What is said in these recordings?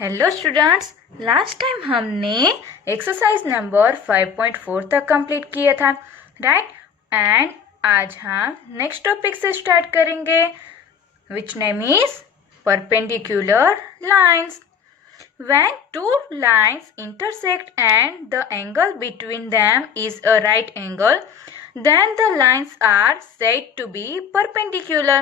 Hello students, last time हमने exercise number 5.4 तक complete किया था, राइट? एंड आज हम नेक्स्ट टॉपिक से स्टार्ट करेंगे, which name is perpendicular lines. When two lines intersect and the angle between them is a right angle, then the lines are said to be perpendicular.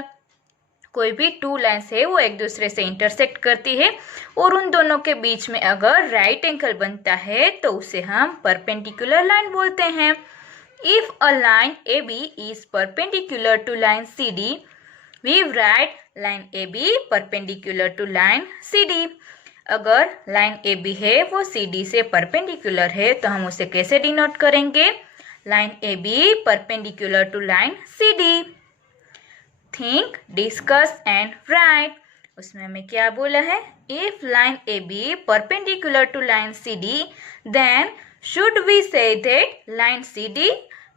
कोई भी two lines है वो एक दूसरे से intersect करती है और उन दोनों के बीच में अगर राइट एंगल बनता है तो उसे हम परपेंडिकुलर लाइन बोलते हैं. If a line A B is perpendicular to line C D, we write line A B perpendicular to line C D. अगर लाइन ए बी है वो सी डी से परपेंडिकुलर है तो हम उसे कैसे डिनोट करेंगे? Line A B perpendicular to line C D. Think, discuss and write. उसमें हमें क्या बोला है? If line A B perpendicular to line C D, then should we say that line C D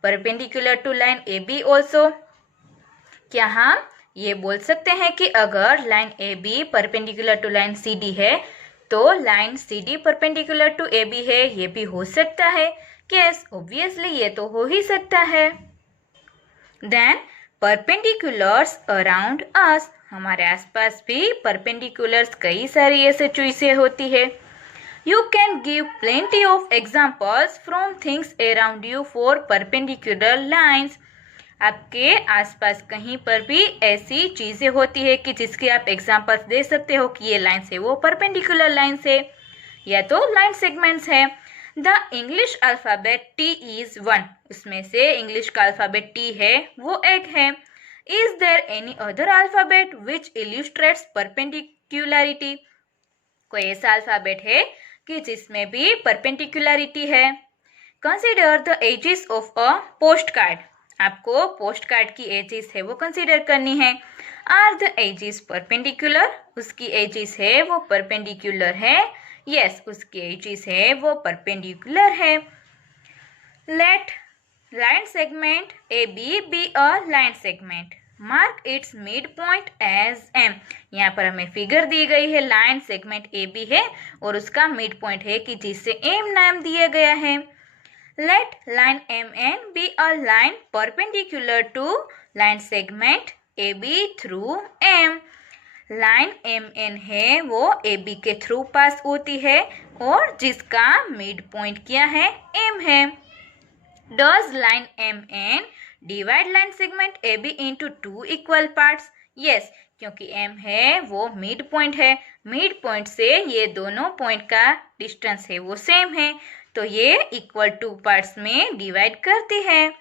perpendicular to line A B also. क्या हम ये बोल सकते हैं कि अगर line A B perpendicular to line C D है तो line C D perpendicular to A B है? ये भी हो सकता है. यस, ऑब्वियसली ये तो हो ही सकता है. देन परपेंडिकुलर्स अराउंड अस, हमारे आसपास भी परपेंडिकुलर्स कई सारी ऐसे चीजें होती है. You can give plenty of examples from things around you for perpendicular lines. आपके आसपास कहीं पर भी ऐसी चीजें होती है कि जिसके आप एग्जाम्पल्स दे सकते हो कि ये लाइन्स है वो परपेंडिकुलर लाइन्स है या तो लाइन सेगमेंट्स है. The English alphabet T is 1, उसमें से इंग्लिश का अल्फ़ाबेट T है वो एक है. Is there any other alphabet which illustrates perpendicularity? कोई ऐसा अल्फ़ाबेट है कि जिसमें भी परपेंडिकुलरिटी है. Consider the edges of a postcard. आपको पोस्ट कार्ड की एजेस है वो कंसिडर करनी है. Are the edges perpendicular? उसकी एजेस है वो परपेंडिकुलर है. यस, उसकी एजेस है वो परपेंडिकुलर है. Let line segment A B a line segment. Mark its midpoint as M. यहाँ पर हमें फिगर दी गई है, लाइन सेगमेंट ए बी है और उसका मिड पॉइंट है कि जिससे एम नाम दिया गया है. Let line M N be a line perpendicular to line segment A B through M. Line M N है वो ए बी के थ्रू पास होती है और जिसका मिड पॉइंट क्या है? एम है. Does line M N divide line segment A B into two equal parts? Yes, क्योंकि एम है वो मिड पॉइंट है. मिड पॉइंट से ये दोनों पॉइंट का डिस्टेंस है वो सेम है तो ये इक्वल टू पार्ट्स में डिवाइड करती है.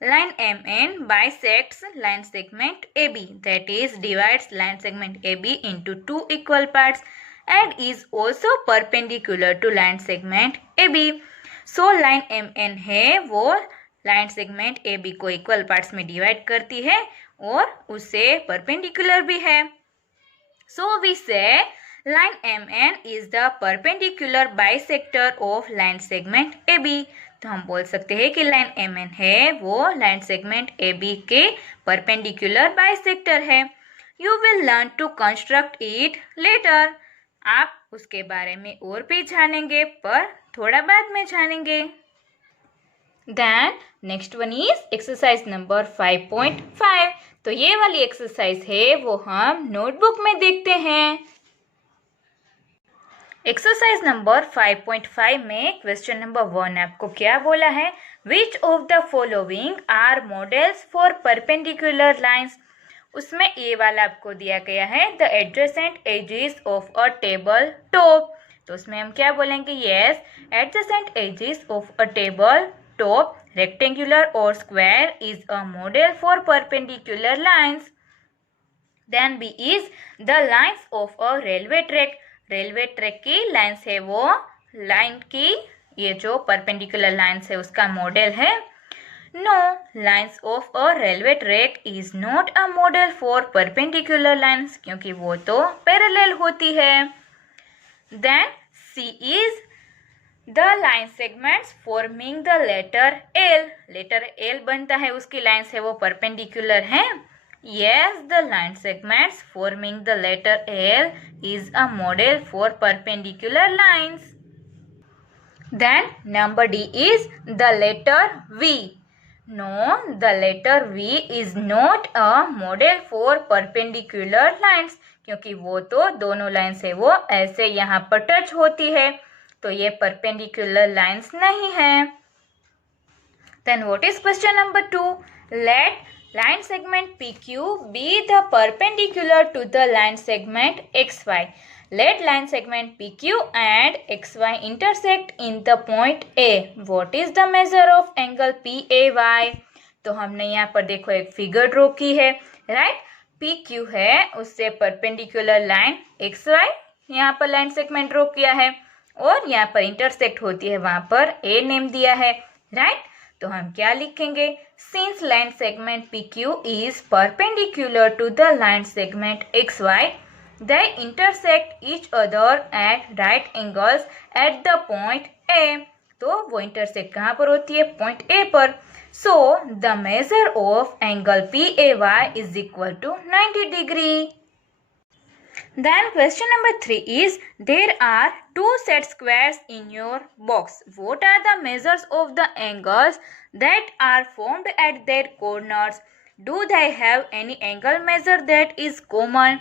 Line MN bisects line segment AB, that is divides line segment AB into two equal parts and is also perpendicular to line segment AB. So line MN है वो line segment AB को equal parts में divide करती है और उससे perpendicular भी है. So we say line MN is the perpendicular bisector of line segment AB. तो हम बोल सकते हैं कि लाइन एम एन है वो लाइन सेगमेंट ए बी के परपेंडिकुलर बाइसेक्टर है. You will learn to construct it later. आप उसके बारे में और भी जानेंगे पर थोड़ा बाद में जानेंगे. Then next one is exercise number 5.5. तो ये वाली एक्सरसाइज है वो हम नोटबुक में देखते हैं. एक्सरसाइज नंबर 5.5 में क्वेश्चन नंबर 1 आपको क्या बोला है? Which of the following are models for perpendicular lines. उसमें ये वाला आपको दिया गया है, the adjacent edges of a table top. तो उसमें हम क्या बोलेंगे? Yes, adjacent edges of a table top rectangular और square is a model for perpendicular lines. Then B is the lines of a railway track. Railway track की lines है वो line की ये जो परपेंडिकुलर लाइन्स है उसका मॉडल है. No, lines of a railway track is not a model for perpendicular lines, क्योंकि वो तो पैरेलल होती है. Then C is the line segments forming the letter L. Letter L बनता है उसकी लाइन्स है वो परपेंडिकुलर है Yes, the line segments forming the letter L is a model for perpendicular lines. Then number D is the letter V. No, the letter V is not a model for perpendicular lines, क्योंकि वो तो दोनों lines है वो ऐसे यहाँ पर touch होती है, तो ये परपेंडिकुलर लाइन्स नहीं है. Then what is question number 2? Let line segment PQ be the perpendicular to the line segment XY. Let line segment PQ and XY intersect in the point A. What is the measure of angle PAY? तो हमने यहाँ पर देखो एक figure draw की है, right. PQ है, उससे परपेंडिकुलर लाइन XY यहाँ पर लाइन सेगमेंट ड्रॉ किया है और यहाँ पर इंटरसेक्ट होती है, वहाँ पर A नेम दिया है, राइट. तो हम क्या लिखेंगे? Since line segment PQ is perpendicular to the line segment XY, they intersect each other at right angles at the point A. तो वो इंटरसेक्ट कहाँ पर होती है? पॉइंट A पर. So the measure of angle PAY is equal to 90 degree. Then question number 3 is, there are two set squares in your box. What are the measures of the angles that are formed at their corners? Do they have any angle measure that is common?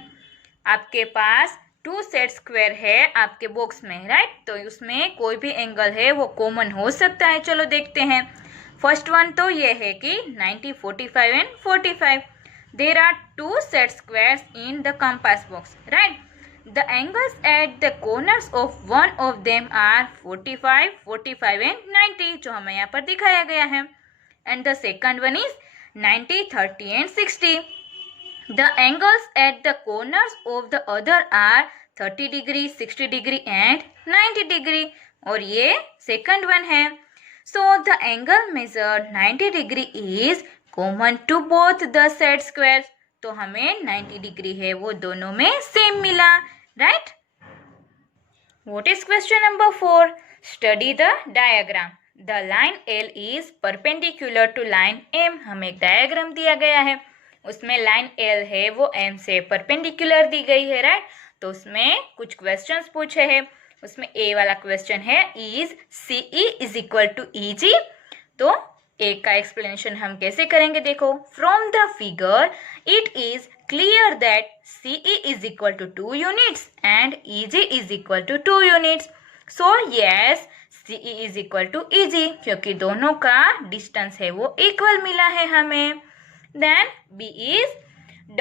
आपके पास to set square है आपके box में, right. तो उसमें कोई भी angle है वो कॉमन हो सकता है. चलो देखते हैं. फर्स्ट वन तो ये है कि 90, 45 and 45. There are two set squares in the compass box, right? The angles at the corners of one of them are 45, 45 and 90, जो हमें यहाँ पर दिखाया गया है. And the second one is 90, 30 and 60. The angles at the corners of the other are 30 degree, 60 degree and 90 degree. और ये second one है. So the angle measured 90 degree is common to both the set squares. तो हमें 90 degree है वो दोनों में same मिला, right. What is question number 4? Study the diagram. The line L is perpendicular to line M. हमें एक डायग्राम दिया गया है, उसमें लाइन L है वो M से परपेंडिकुलर दी गई है, राइट. तो उसमें कुछ क्वेश्चंस पूछे हैं. उसमें A वाला क्वेश्चन है, is CE is equal to EG. तो एक का एक्सप्लेनेशन हम कैसे करेंगे? देखो, from the figure it is clear that CE is equal to 2 units and EG is equal to 2 units. So yes, CE is equal to EG, क्योंकि दोनों का डिस्टेंस है वो इक्वल मिला है हमें. Then B is,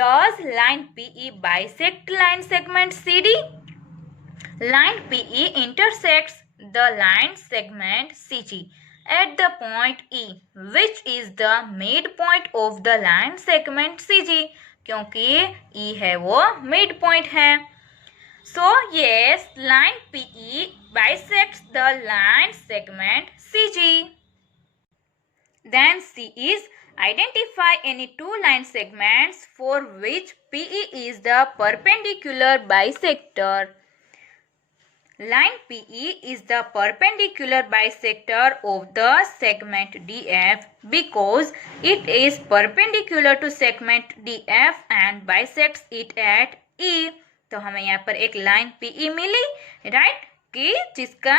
does line PE bisect line segment CD? Line PE intersects the line segment CG at the point E, which is the midpoint of the line segment CG, क्योंकि E है वो midpoint है. So yes, line PE bisects the line segment CG. Then C is, identify any two line segments for which PE is the perpendicular bisector. Line PE is the perpendicular bisector of the segment DF because it is perpendicular to segment DF and bisects it at E. तो हमें यहाँ पर एक line PE मिली, right, कि जिसका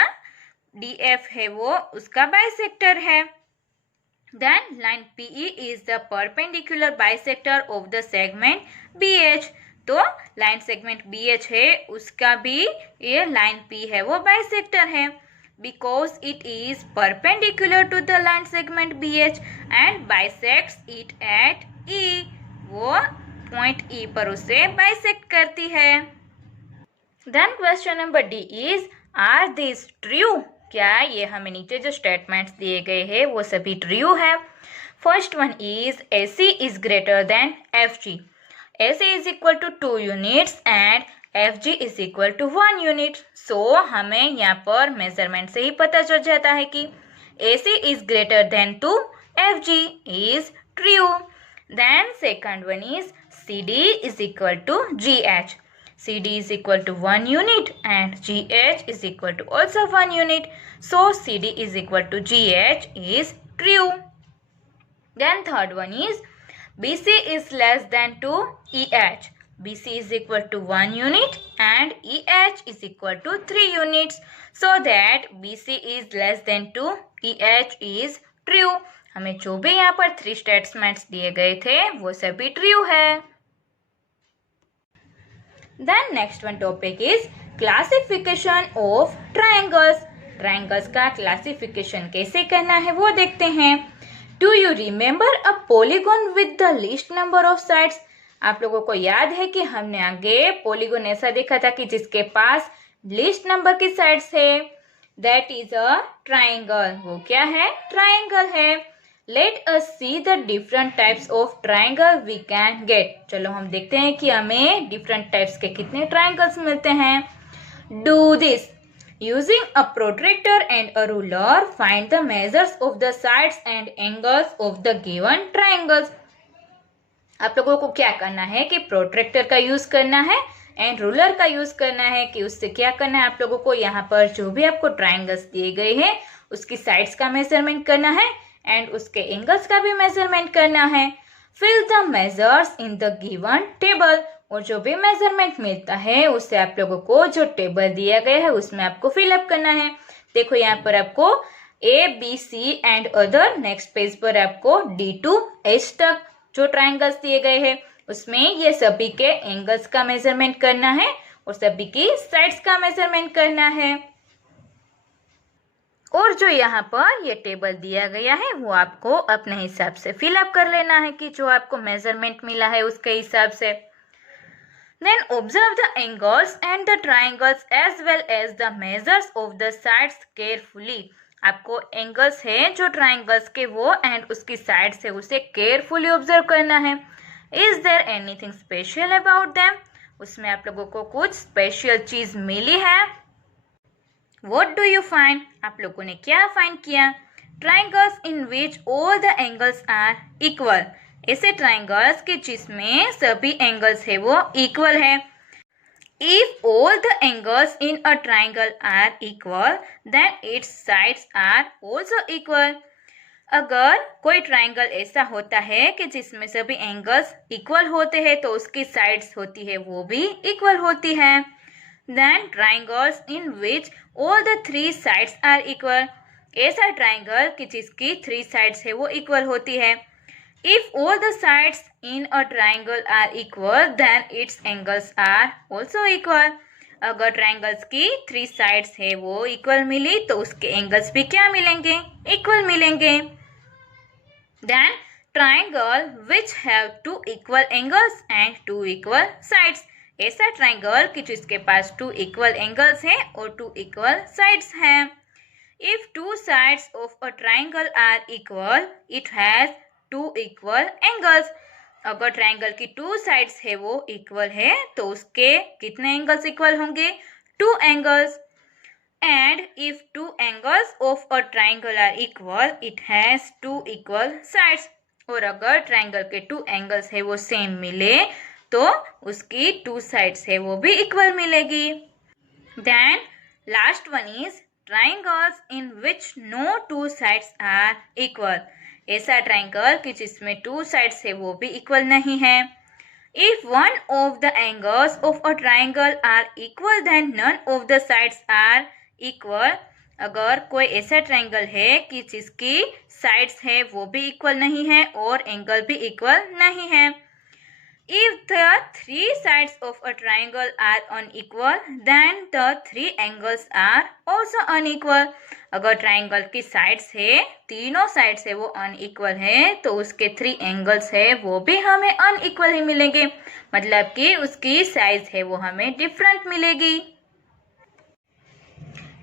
DF है वो उसका बाइसेक्टर है. Then line PE is the perpendicular bisector of the segment BH. तो लाइन सेगमेंट BH है उसका भी ये लाइन P है वो बाइसेक्टर है, because it is perpendicular to the line segment BH and bisects it at E. वो point E पर उसे बाइसेक्ट करती है. Then question number D is, are this true? क्या ये हमें नीचे जो स्टेटमेंट्स दिए गए हैं वो सभी ट्रू है? First one is, AC is greater then FG. AC is equal to 2 units and FG is equal to 1 unit. So हमें यहाँ पर मेजरमेंट से ही पता चल जाता है कि AC is greater than 2, FG is true. Then second one is, CD is equal to GH. CD is equal to 1 unit and GH is equal to also 1 unit. So CD is equal to GH is true. Then third one is, BC is less than to EH. BC is equal to 1 unit and EH is equal to 3 units. So that BC is less than to EH is true. हमें जो भी यहाँ पर 3 statements दिए गए थे वो सभी ट्रू है. Then next one topic is classification of triangles. Triangles का क्लासिफिकेशन कैसे करना है वो देखते हैं. Do you remember a polygon with the least number of sides? आप लोगों को याद है कि हमने आगे पॉलीगॉन ऐसा देखा था कि जिसके पास लीस्ट नंबर की साइड्स है. That is a triangle. वो क्या है? ट्राइंगल है. Let us see the different types of triangle we can get. चलो हम देखते हैं कि हमें डिफरेंट टाइप्स के कितने ट्राइंगल्स मिलते हैं. Do this. Using a protractor and a ruler, find the measures of the sides and angles of the given triangles. आप लोगों को क्या करना है कि प्रोट्रैक्टर का यूज करना है एंड रूलर का यूज करना है कि उससे क्या करना है. आप लोगों को यहाँ पर जो भी आपको ट्राइंगल्स दिए गए हैं उसकी साइड्स का मेजरमेंट करना है एंड उसके एंगल्स का भी मेजरमेंट करना है. Fill the measures in the given table. और जो भी मेजरमेंट मिलता है उससे आप लोगों को जो टेबल दिया गया है उसमें आपको फिलअप करना है. देखो यहाँ पर आपको A, B, C and other. Next page पर आपको D to H तक जो ट्राइंगल्स दिए गए हैं उसमें ये सभी के एंगल्स का मेजरमेंट करना है और सभी की साइड्स का मेजरमेंट करना है. और जो यहाँ पर ये टेबल दिया गया है वो आपको अपने हिसाब से फिलअप कर लेना है कि जो आपको मेजरमेंट मिला है उसके हिसाब से. Then observe the angles and the triangles as well as the measures of the sides carefully. आपको एंगल्स है जो ट्राइंगल्स के वो एंड उसकी साइड से उसे केयरफुली ऑब्जर्व करना है. Is there anything special about them. उसमें आप लोगों को कुछ स्पेशल चीज मिली है. What do you find. आप लोगों ने क्या फाइंड किया. Triangles in which all the angles are equal. ऐसे ट्राइंगल्स के जिसमें सभी एंगल्स है वो इक्वल है. If all the angles in a triangle are equal then its sides are also equal. अगर कोई ट्राइंगल ऐसा होता है कि जिसमें सभी एंगल्स इक्वल होते हैं तो उसकी साइड्स होती है वो भी इक्वल होती है. Then triangles in which all the 3 sides are equal. ऐसा ट्राइंगल कि जिसकी 3 साइड्स है वो इक्वल होती है. If all the sides in a triangle are equal, then its angles are also equal. अगर ट्राइंगल्स की 3 साइड्स है वो इक्वल मिली तो उसके एंगल्स भी क्या मिलेंगे? इक्वल मिलेंगे. Then triangle which have 2 equal angles and 2 equal sides. ऐसा ट्राइंगल कि जिसके पास 2 इक्वल एंगल्स हैं और 2 इक्वल साइड्स हैं. If 2 sides of a triangle are equal, it has 2 equal angles. अगर ट्राइंगल की 2 साइड्स है वो इक्वल है तो उसके कितने एंगल्स इक्वल होंगे? 2 angles. And if 2 angles of a triangle are equal it has 2 equal sides. और अगर ट्राइंगल के 2 एंगल्स है वो सेम मिले तो उसकी 2 साइड्स है वो भी इक्वल मिलेगी. Then last one is triangles in which no 2 sides are equal. ऐसा ट्राइंगल कि जिसमें 2 साइड्स है वो भी इक्वल नहीं है. If one of the angles of a triangle are equal then none of the sides are equal. अगर कोई ऐसा ट्राइंगल है कि जिसकी साइड्स है वो भी इक्वल नहीं है और एंगल भी इक्वल नहीं है. If the 3 sides of a triangle are unequal, then the 3 angles are also unequal. अगर ट्राइंगल की साइड्स है तीनों साइड्स है वो अनइक्वल है तो उसके 3 एंगल्स है वो भी हमें अनइक्वल ही मिलेंगे. मतलब कि उसकी साइज है वो हमें डिफरेंट मिलेगी.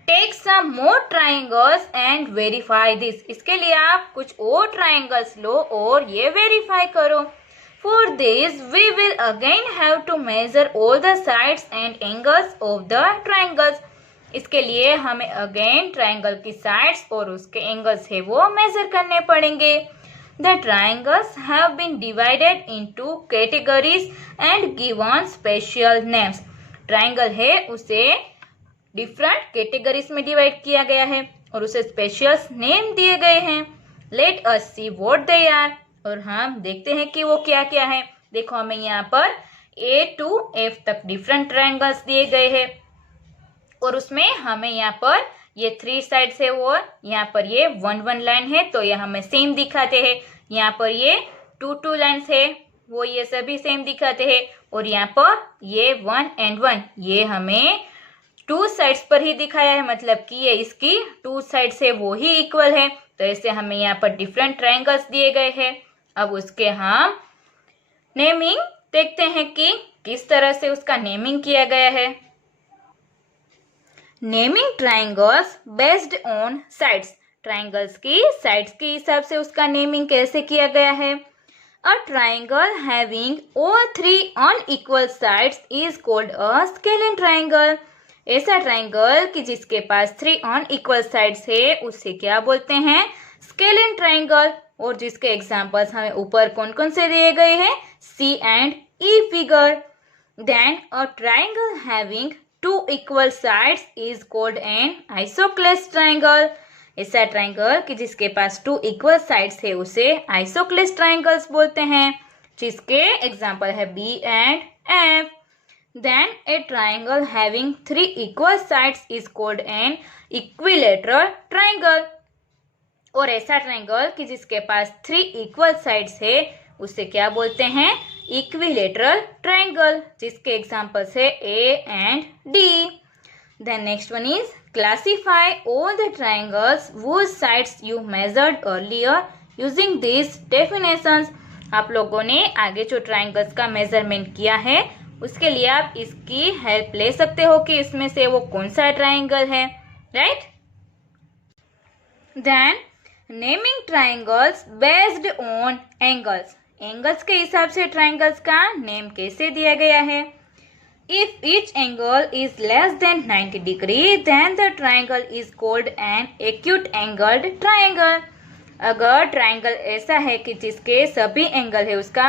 Take some more triangles and verify this. इसके लिए आप कुछ और ट्राइंगल्स लो और ये वेरीफाई करो. For this, we will again have to measure all the sides and angles of the triangles. इसके लिए हमें अगेन ट्राइंगल की साइड्स और उसके एंगल्स है वो मेजर करने पड़ेंगे. The triangles have been divided into categories and given special names. Triangle है उसे डिफरेंट कैटेगरीज में डिवाइड किया गया है और उसे स्पेशल नेम दिए गए हैं. Let us see what they are. और हम देखते हैं कि वो क्या क्या है। देखो हमें यहाँ पर A to F तक डिफरेंट ट्रायंगल्स दिए गए हैं और उसमें हमें यहाँ पर ये 3 साइड्स है और यहाँ पर ये 1 लाइन है, तो ये हमें सेम दिखाते हैं। यहाँ पर ये 2 लाइन्स है, वो ये सभी सेम दिखाते हैं। और यहाँ पर ये 1 and 1 ये हमें 2 साइड्स पर ही दिखाया है, मतलब कि ये इसकी 2 साइड्स है वो ही इक्वल है। तो ऐसे हमें यहाँ पर डिफरेंट ट्रायंगल्स दिए गए हैं। अब उसके हम नेमिंग देखते हैं कि किस तरह से उसका नेमिंग किया गया है। Naming triangles based on sides, triangles की साइड्स के हिसाब से उसका नेमिंग कैसे किया गया है। अ triangle having all 3 unequal sides is called a scalene triangle. ऐसा ट्रायंगल कि जिसके पास 3 अनइक्वल साइड्स है उसे क्या बोलते हैं, स्केलिन ट्रायंगल। और जिसके एग्जांपल्स हमें ऊपर कौन कौन से दिए गए हैं, C and E figure. Then a triangle having 2 equal sides is called an isosceles triangle. ऐसा ट्रायंगल कि जिसके पास 2 इक्वल साइड्स है उसे आइसोक्लेस ट्रायंगल्स बोलते हैं, जिसके एग्जांपल है B and F. Then a triangle having 3 equal sides is called an equilateral triangle. और ऐसा ट्रायंगल कि जिसके पास 3 इक्वल साइड्स है उसे क्या बोलते हैं, इक्विलेटरल ट्रायंगल, जिसके एग्जांपल्स है A and D. Then next one is classify all the triangles whose sides you measured earlier using these definitions। आप लोगों ने आगे जो ट्रायंगल्स का मेजरमेंट किया है उसके लिए आप इसकी हेल्प ले सकते हो कि इसमें से वो कौन सा ट्रायंगल है, right. Then naming triangles based on angles, angles के हिसाब से ट्रायंगल्स का नेम कैसे दिया गया है। If each angle is less than 90 degree, then the triangle is called an acute angled triangle। अगर ट्रायंगल ऐसा है कि जिसके सभी एंगल है उसका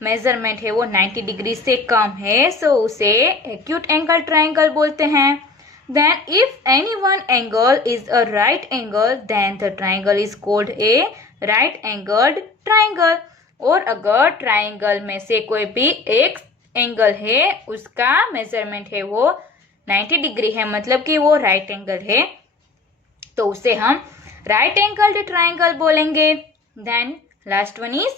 मेजरमेंट है वो 90 डिग्री से कम है, सो उसे एक्यूट एंगल ट्रायंगल बोलते हैं। Then if any one angle is a right angle, then the triangle is called a right angled triangle। और अगर ट्रायंगल में से कोई भी एक एंगल है उसका मेजरमेंट है वो 90 डिग्री है, मतलब कि वो राइट एंगल है, तो उसे हम राइट एंगल्ड ट्रायंगल बोलेंगे। Then last one is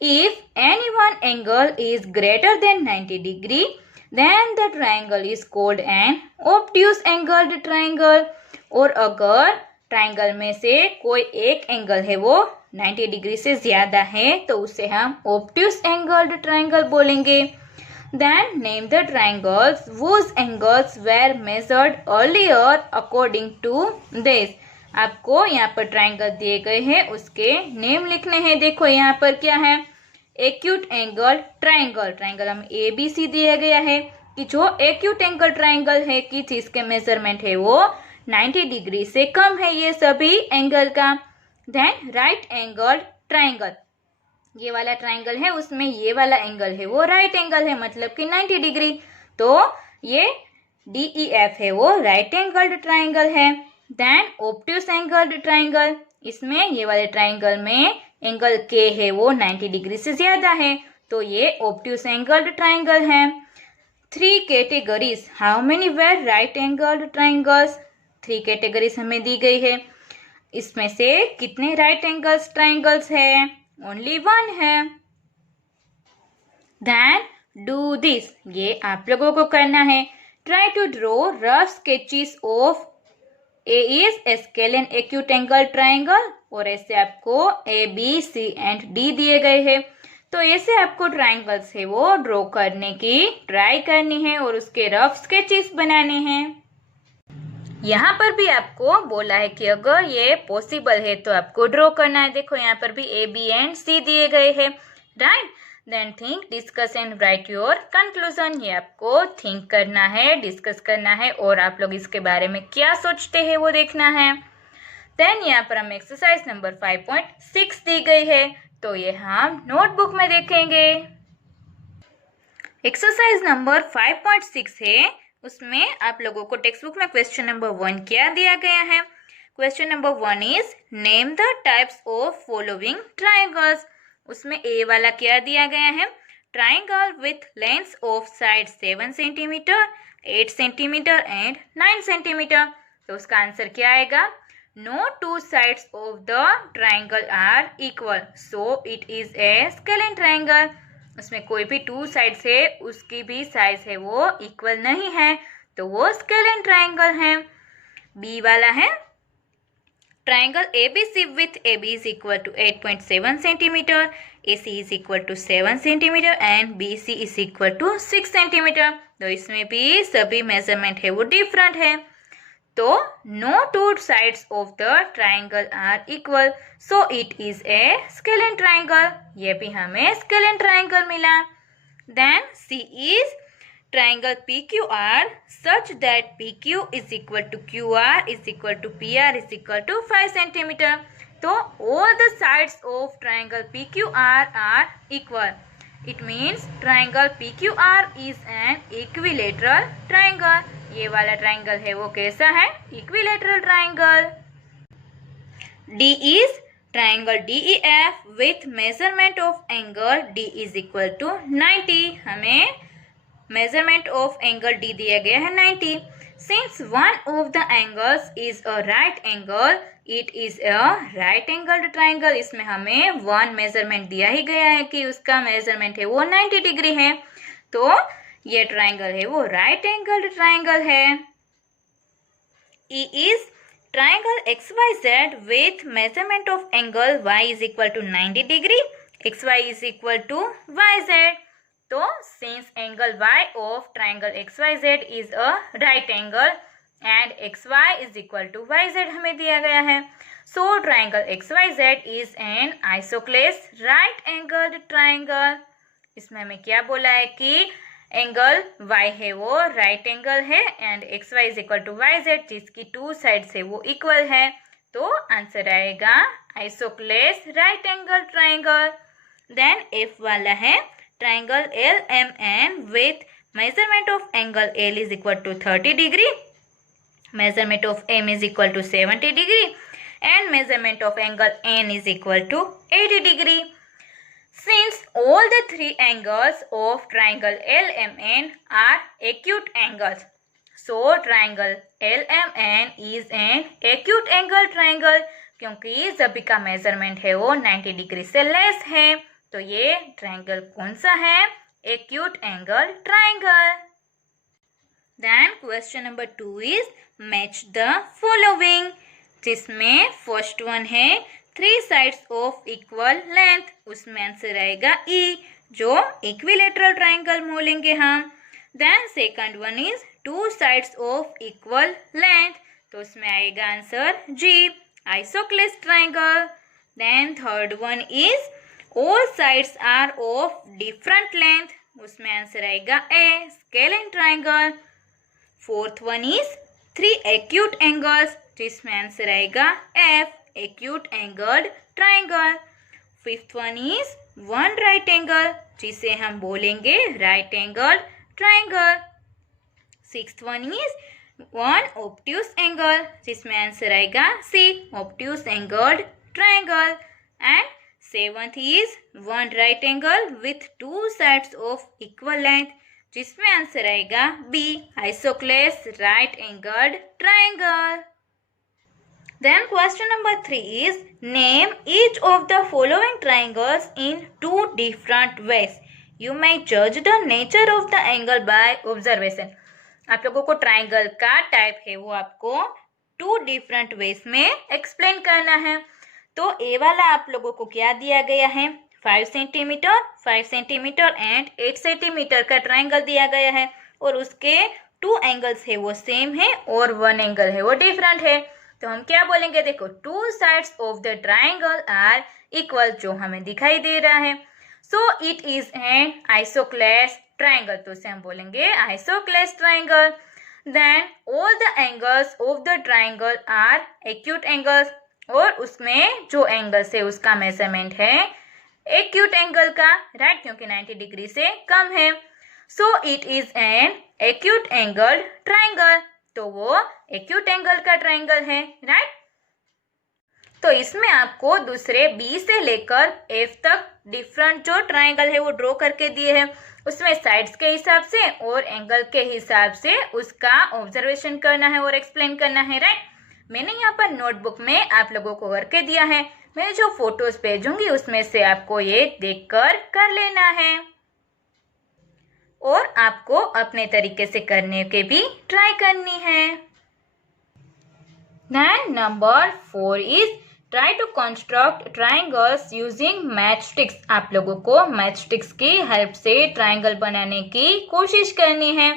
if any one angle is greater than 90 degree then the triangle is called an obtuse angled triangle। और अगर ट्रायंगल में से कोई एक एंगल है वो 90 डिग्री से ज्यादा है तो उसे हम obtuse angled triangle बोलेंगे। Then name the triangles whose angles were measured earlier according to this। आपको यहाँ पर ट्रायंगल दिए गए हैं उसके नेम लिखने हैं। देखो यहाँ पर क्या है, एक्यूट एंगल ट्रायंगल, ट्रायंगल हमें ए बी सी दिया गया है कि जो एक्यूट एंगल ट्रायंगल है कि जिसके मेजरमेंट है वो 90 डिग्री से कम है ये सभी एंगल का। देन राइट एंगल ट्रायंगल, ये वाला ट्रायंगल है उसमें ये वाला एंगल है वो राइट एंगल है, मतलब कि 90 डिग्री, तो ये DEF है वो राइट एंगल्ड ट्रायंगल है। देन ऑब्ट्यूस एंगल्ड ट्रायंगल, इसमें ये वाले ट्रायंगल में एंगल के है वो 90 डिग्री से ज्यादा है, तो ये ऑब्ट्यूस एंगल्ड ट्रायंगल है। 3 categories, how many were right angled triangles, 3 categories हमें दी गई है। इसमें से कितने राइट एंगल्स ट्रायंगल्स है, ओनली 1 है। देन डू दिस, ये आप लोगों को करना है। Try to draw rough sketches of a is a scalene acute angle triangle, और ऐसे आपको A B C and D दिए गए हैं, तो ऐसे आपको ट्रायंगल्स है वो ड्रॉ करने की ट्राई करनी है और उसके रफ स्केचेस बनाने हैं। यहाँ पर भी आपको बोला है कि अगर ये पॉसिबल है तो आपको ड्रॉ करना है। देखो यहाँ पर भी ए बी एंड सी दिए गए हैं, right. Then think discuss and write your conclusion, ये आपको थिंक करना है, डिस्कस करना है और आप लोग इसके बारे में क्या सोचते हैं वो देखना है। देन यहाँ पर हम एक्सरसाइज नंबर 5.6 दी गई है, तो ये हम नोटबुक में देखेंगे। एक्सरसाइज नंबर 5.6 है, उसमें आप लोगों को टेक्स्ट बुक में क्वेश्चन नंबर 1 क्या दिया गया है। Question number 1 is name the types of following triangles. उसमें ए वाला क्या दिया गया है, triangle with length of side 7 centimetre, 8 centimetre and 9 centimetre. तो उसका आंसर क्या आएगा, no two sides of the triangle are equal, so it is a scalene triangle. उसमें कोई भी टू साइड्स है उसकी भी साइज है वो इक्वल नहीं है, तो वो स्केलेन ट्राइंगल है। बी वाला है, triangle ABC with AB is equal to 8.7 centimeter, AC is equal to 7 centimeter and BC is equal to 6 centimeter। तो इसमें भी सभी मेजरमेंट है वो डिफरेंट है। तो no two sides of the triangle are equal, so it is a scalene triangle. ये भी हमें स्केलेन ट्राइंगल मिला। Then C is triangle PQR such that PQ is equal to QR is equal to PR is equal to 5 centimeter। तो all the sides of triangle PQR are equal. It means triangle PQR is an equilateral triangle। ये वाला triangle है वो कैसा है, equilateral triangle. D is triangle DEF with measurement of angle D is equal to 90। हमें measurement of angle D दिया गया है 90। Since one of the angles is a right angle, it is a right angled triangle. इसमें हमें one measurement दिया ही गया है कि उसका मेजरमेंट है वो 90 डिग्री है, तो ये ट्राइंगल है वो राइट एंगल्ड ट्राइंगल है। E is triangle XYZ with measurement of angle Y is equal to 90 degree, XY is equal to YZ। तो since angle Y of triangle XYZ is a right angle and XY is equal to YZ हमें दिया गया है, so triangle XYZ is an isosceles right angled triangle। इसमें हमें क्या बोला है कि एंगल Y है वो राइट एंगल है and XY is equal to YZ जिसकी टू साइड से वो इक्वल है, तो आंसर आएगा isosceles right angle triangle. Then F वाला है, triangle LMN with measurement of angle L is equal to 30 degree, measurement of M is equal to 70 degree and measurement of angle N is equal to 80 degree। Since all the three angles of triangle LMN are acute angles, so triangle LMN is an acute angle triangle। क्योंकि सभी का measurement है वो 90 degree से less है, तो ये triangle कौन सा है, acute angle triangle. Then question number 2 is match the following, जिसमें फर्स्ट वन है 3 साइड्स ऑफ इक्वल लेंथ, उसमें आंसर आएगा ई, जो इक्विलेटरल ट्राइंगल बोलेंगे हम। Then second one is 2 sides of equal length, तो उसमें आएगा answer G, isosceles triangle. Then third one is all sides are of different length, उसमें आंसर आएगा A, scalene triangle. Fourth one is 3 acute angles, जिसमें answer आएगा F, acute angled triangle। Fifth one is 1 right angle, जिसे हम बोलेंगे right angle triangle. Sixth one is 1 obtuse angle, जिसमें answer आएगा सी, obtuse angled triangle। And seventh is 1 right angle with 2 sides of equal length, जिसमें answer आएगा B, isosceles right angled triangle. Then question number 3 is name each of the following triangles in 2 different ways, you may जज the nature of the angle by observation. आप लोगों को triangle का type है वो आपको 2 different ways में explain करना है। तो ए वाला आप लोगों को क्या दिया गया है, 5 सेंटीमीटर, 5 सेंटीमीटर एंड 8 सेंटीमीटर का ट्राइंगल दिया गया है और उसके 2 एंगल्स है वो सेम है और 1 एंगल है वो डिफरेंट है। तो हम क्या बोलेंगे, देखो 2 sides of the triangle are equal, जो हमें दिखाई दे रहा है, so it is an isosceles triangle, तो उसे हम बोलेंगे isosceles triangle. Then all the angles of the triangle are acute angles, और उसमें जो एंगल्स है उसका मेजरमेंट है एक्यूट एंगल का, राइट, क्योंकि 90 डिग्री से कम है, so it is an acute angle triangle, तो वो एक्यूट एंगल का ट्राइंगल है, राइट। तो इसमें आपको दूसरे बी से लेकर एफ तक डिफरेंट जो ट्राइंगल है वो ड्रॉ करके दिए हैं, उसमें साइड्स के हिसाब से और एंगल के हिसाब से उसका ऑब्जर्वेशन करना है और एक्सप्लेन करना है, राइट। मैंने यहाँ पर नोटबुक में आप लोगों को करके दिया है, मैं जो फोटोज भेजूंगी उसमें से आपको ये देखकर कर लेना है और आपको अपने तरीके से करने के भी ट्राई करनी है। Then number 4 is try to construct triangles using matchsticks। आप लोगों को matchsticks की हेल्प से ट्राइंगल बनाने की कोशिश करनी है।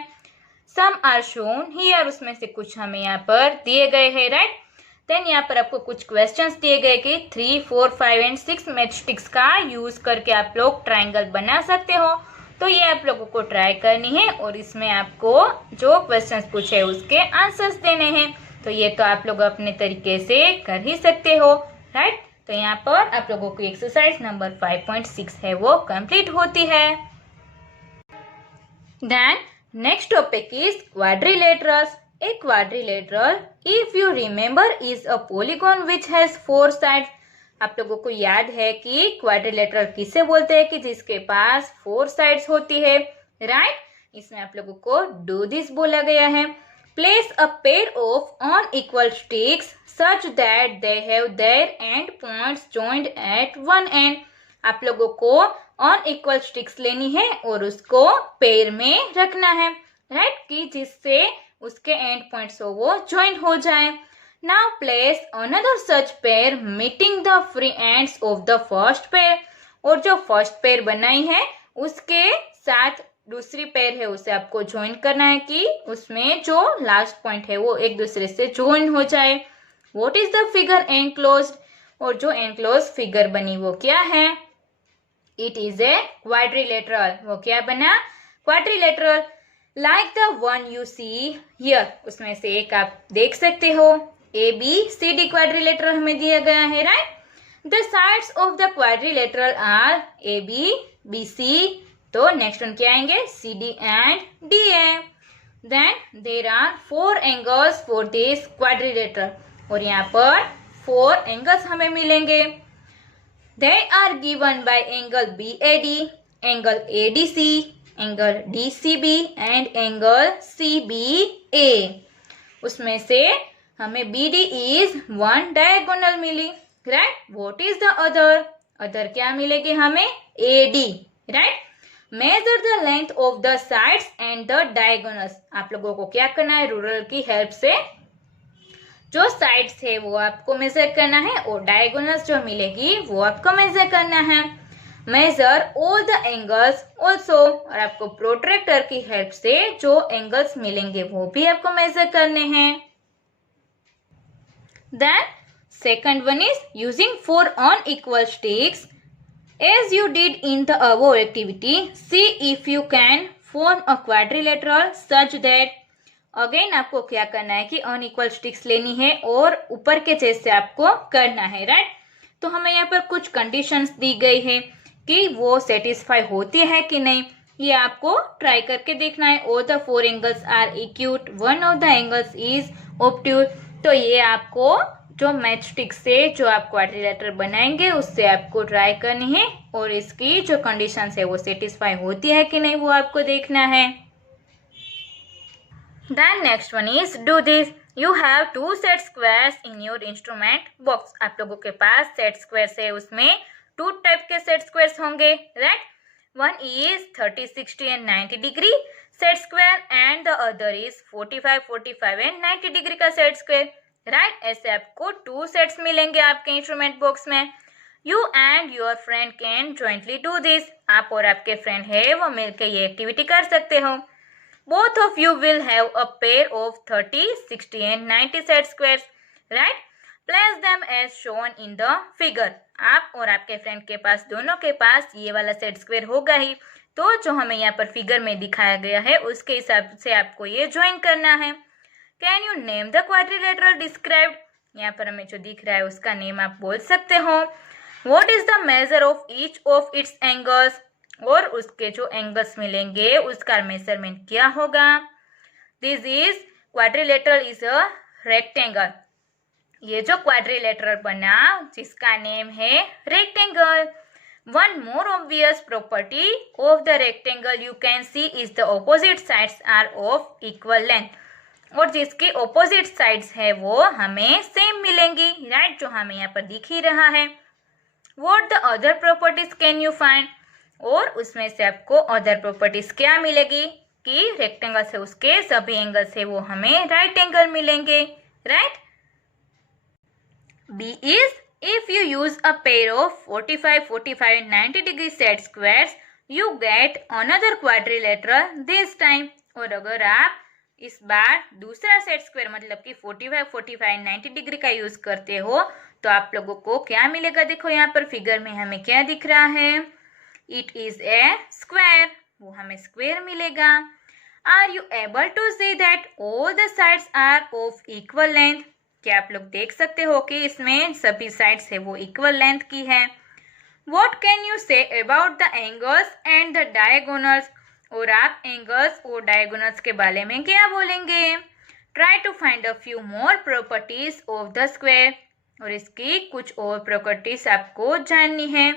Some are shown here, उसमें से कुछ हमें यहाँ पर दिए गए हैं, राइट। देन यहाँ पर आपको कुछ क्वेश्चंस दिए गए कि 3, 4, 5 एंड 6 मैचस्टिक्स का यूज करके आप लोग ट्राइंगल बना सकते हो। तो ये आप लोगों को ट्राई करनी है और इसमें आपको जो क्वेश्चंस पूछे उसके आंसर्स देने हैं। तो ये तो आप लोग अपने तरीके से कर ही सकते हो, राइट। तो यहाँ पर आप लोगों की एक्सरसाइज नंबर 5.6 है वो कंप्लीट होती है। Then next topic is quadrilaterals. A quadrilateral, if you remember, is a polygon which has 4 sides। आप लोगों को याद है कि क्वाड्रिलेटरल किसे बोलते हैं कि जिसके पास 4 साइड्स होती है, राइट। इसमें आप लोगों को डू दिस बोला गया है। Place a pair of unequal sticks such that they have their end points joined at one end। आप लोगों को unequal sticks लेनी है और उसको पेयर में रखना है, राइट, कि जिससे उसके एंड पॉइंट्स वो ज्वाइन हो जाए। Now place another such pair meeting the free ends of the first pair. और जो फर्स्ट पेयर बनाई है उसके साथ दूसरी पेयर है उसे आपको ज्वाइन करना है कि उसमें जो लास्ट पॉइंट है वो एक दूसरे से ज्वाइन हो जाए। What is the figure enclosed. और जो एनक्लोज फिगर बनी वो क्या है, इट इज ए क्वाड्रिलेटरल। वो क्या बना, quadrilateral, like the one you see here. उसमें से एक आप देख सकते हो, A B C D quadrilateral हमें दिया गया है, right. The sides of the quadrilateral are A B B C. तो नेक्स्ट वन क्या आएंगे, C D and D A. Then there are 4 angles for this quadrilateral. और यहाँ पर 4 एंगल्स हमें मिलेंगे। They are given by angle B A D, angle A D C, angle D C B and angle C B A. उसमें से हमें B D is 1 diagonal मिली, right. What is the other, other क्या मिलेगी हमें, A D, right. Measure the length of the sides and the diagonals. आप लोगों को क्या करना है, रूलर की हेल्प से जो साइड्स है वो आपको मेजर करना है और डायगोनल्स जो मिलेगी वो आपको मेजर करना है। Measure all the angles also. और आपको प्रोट्रैक्टर की हेल्प से जो एंगल्स मिलेंगे वो भी आपको मेजर करने हैं। Then second one is using 4 unequal sticks। As you did in the above activity, see if you can form a quadrilateral such that। Again आपको क्या करना है कि अनइक्वल स्टिक्स लेनी है और ऊपर के जैसे आपको करना है, राइट। तो हमें यहाँ पर कुछ कंडीशंस दी गई है कि वो सेटिस्फाई होती है कि नहीं, ये आपको ट्राई करके देखना है। All the 4 angles are acute, one of the angles is obtuse. तो ये आपको जो मैचस्टिक से जो आप क्वाड्रिलेटरल बनाएंगे उससे आपको ट्राई करनी है और इसकी जो कंडीशंस है वो सेटिस्फाई होती है कि नहीं वो आपको देखना है। Then next one is do this। You have 2 set squares in your instrument box। आप लोगों के पास सेट स्क्वायर्स है, उसमें 2 टाइप के सेट स्क्वायर्स होंगे, right. One is 30, 60 and 90 degree set square and the other is 45, 45 and 90 degree का set square, right. ऐसे आपको 2 सेट्स मिलेंगे आपके इंस्ट्रूमेंट बॉक्स में। You and your friend can jointly do this. आप और आपके फ्रेंड है वो मिलकर ये एक्टिविटी कर सकते हो। Both of you will have a pair of 30, 60 and 90 set squares, right? Place them as shown in the figure। आप और आपके फ्रेंड के पास दोनों के पास ये वाला सेट स्क्वायर होगा ही, तो जो हमें यहाँ पर फिगर में दिखाया गया है उसके हिसाब से आपको ये ज्वाइन करना है। Can you name the quadrilateral described. यहाँ पर हमें जो दिख रहा है उसका नेम आप बोल सकते हो। What is the measure of each of its angles. और उसके जो एंगल्स मिलेंगे उसका मेजरमेंट क्या होगा। This is quadrilateral is a rectangle. ये जो क्वाड्रिलेटरल बना जिसका नेम है rectangle. One more obvious property of the rectangle you can see is the opposite sides are of equal length, और जिसकी ऑपोजिट साइड्स है वो हमें सेम मिलेंगी, राइट, जो हमें यहाँ पर दिख ही रहा है। What the other properties can you find, और उसमें से आपको अदर प्रॉपर्टीज क्या मिलेगी कि रेक्टेंगल से उसके सभी एंगल से वो हमें राइट एंगल मिलेंगे, right. B is if you use a pair of 45, 45 and 90 degree set squares, you get another quadrilateral this time। और अगर आप इस बार दूसरा सेट स्क्वायर मतलब कि 45, 45, 90 डिग्री का यूज करते हो तो आप लोगों को क्या मिलेगा। देखो यहाँ पर फिगर में हमें क्या दिख रहा है, इट इज ए स्क्वायर, वो हमें स्क्वायर मिलेगा। Are you able to see that all the sides are of equal length, क्या आप लोग देख सकते हो कि इसमें सभी साइड्स है वो इक्वल लेंथ की है। What can you say about the angles and the diagonals, और आप एंगल्स और डायगोनल्स के बारे में क्या बोलेंगे। Try to find a few more properties of the square, और इसकी कुछ और प्रॉपर्टीज आपको जाननी है,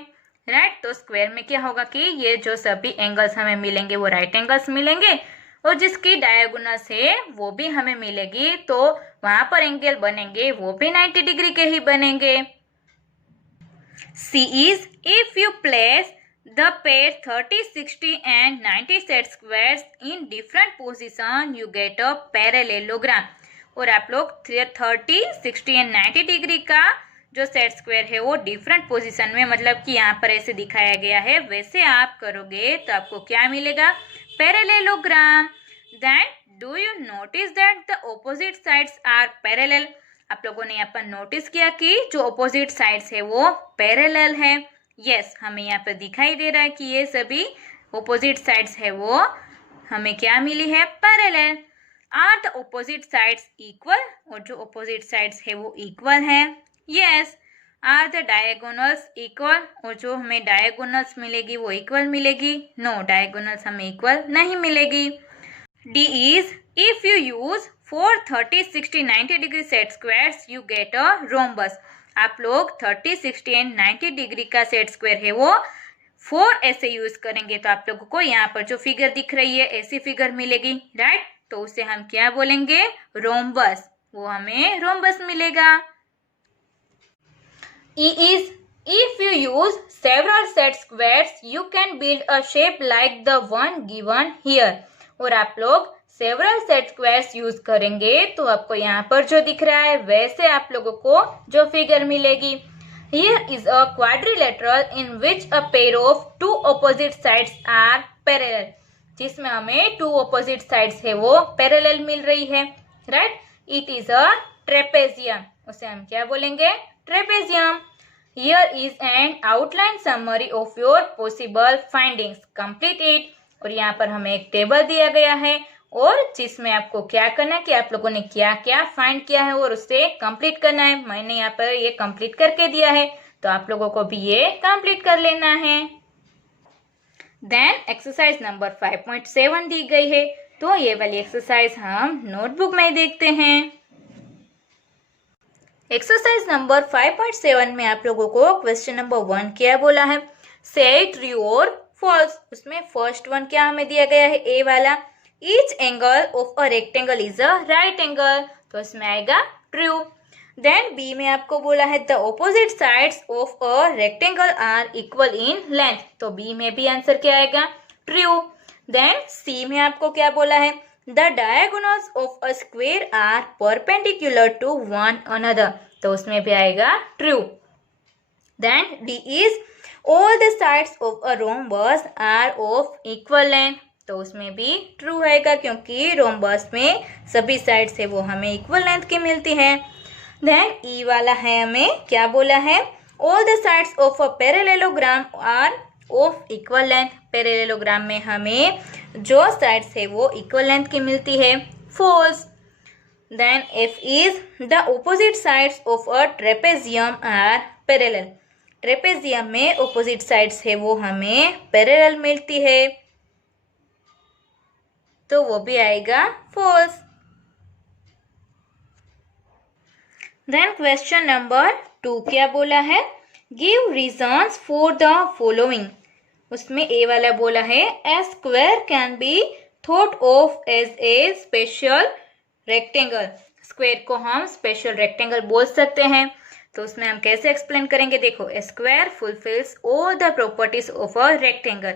राइट। तो स्क्वायर में क्या होगा कि ये जो सभी एंगल्स हमें मिलेंगे वो राइट एंगल्स मिलेंगे, और जिसकी डायगोनल्स है वो भी हमें मिलेगी, तो वहां पर एंगल बनेंगे वो भी 90 डिग्री के ही बनेंगे। C is if you place the pair 30, 60 and 90 set squares in different position you get a parallelogram, और आप लोग 30, 60 and 90 डिग्री का जो सेट स्क्वायर है वो डिफरेंट पोजीशन में, मतलब कि यहाँ पर ऐसे दिखाया गया है वैसे आप करोगे तो आपको क्या मिलेगा, parallelogram. Then do you notice that the opposite sides are parallel, आप लोगों ने यहाँ पर नोटिस किया कि जो ऑपोजिट साइड्स है वो पैरेलल है। यस, हमें यहाँ पर दिखाई दे रहा है कि ये सभी ऑपोजिट साइड्स है वो हमें क्या मिली है, parallel. Are the opposite sides equal, और जो ऑपोजिट साइड्स है वो इक्वल है। Yes. Are the diagonals equal, और जो हमें डायगोनल्स मिलेगी वो इक्वल मिलेगी। नो, डायगोनल्स हमें इक्वल नहीं मिलेगी। D is if you use 4, 30, 60, 90 degree set squares you get a rhombus, आप लोग 30, 60 एंड 90 डिग्री का सेट स्क्वायर है वो 4 ऐसे यूज करेंगे तो आप लोगों को यहाँ पर जो फिगर दिख रही है ऐसी फिगर मिलेगी, राइट। तो उसे हम क्या बोलेंगे, रोम्बस, वो हमें रोम्बस मिलेगा। E is if you use several set squares you can build a shape like the one given here, और आप लोग several set squares यूज करेंगे तो आपको यहाँ पर जो दिख रहा है वैसे आप लोगों को जो फिगर मिलेगी। Here is a quadrilateral in which a pair of two opposite sides are parallel, जिसमें हमें 2 opposite sides है वो parallel मिल रही है, right। It is a trapezium, उसे हम क्या बोलेंगे, trapezium। Here is an outline summary of your possible findings, complete it, और यहाँ पर हमें एक टेबल दिया गया है और जिसमें आपको क्या करना है कि आप लोगों ने क्या क्या फाइंड किया है और उसे कंप्लीट करना है। मैंने यहाँ पर ये कंप्लीट करके दिया है तो आप लोगों को भी ये कंप्लीट कर लेना है। देन एक्सरसाइज नंबर 5.7 दी गई है, तो ये वाली एक्सरसाइज हम नोटबुक में देखते हैं। एक्सरसाइज नंबर 5.7 में आप लोगों को क्वेश्चन नंबर 1 क्या बोला है, से ट्रू और फॉल्स। उसमें फर्स्ट वन क्या हमें दिया गया है, ए वाला, each angle of a rectangle is a right angle, तो इसमें आएगा ट्रू। देन बी में आपको बोला है the opposite sides of a rectangle are equal in length, तो बी में भी आंसर क्या आएगा, ट्रू। देन सी में आपको क्या बोला है, the diagonals of a square are perpendicular to one another, तो उसमें भी आएगा true. Then D is all the sides of a rhombus are of equal length, तो उसमें भी ट्रू आएगा क्योंकि रोम्बस में सभी साइड्स है वो हमें इक्वल लेंथ की मिलती है। देन ई वाला है, हमें क्या बोला है, all the sides of a parallelogram are of equal length, parallelogram में हमें जो साइड्स है वो इक्वल लेंथ की मिलती है, false. Then F is the opposite sides of a trapezium are parallel, trapezium में ऑपोजिट साइड्स है वो हमें पैरेलल मिलती है, तो वो भी आएगा फॉल्स। देन क्वेश्चन नंबर 2 क्या बोला है, give reasons for the following. उसमें ए वाला बोला है a square can be thought of as a special rectangle. Square को हम स्पेशल रेक्टेंगल बोल सकते हैं। तो उसमें हम कैसे एक्सप्लेन करेंगे, देखो a square fulfils all the properties of a rectangle.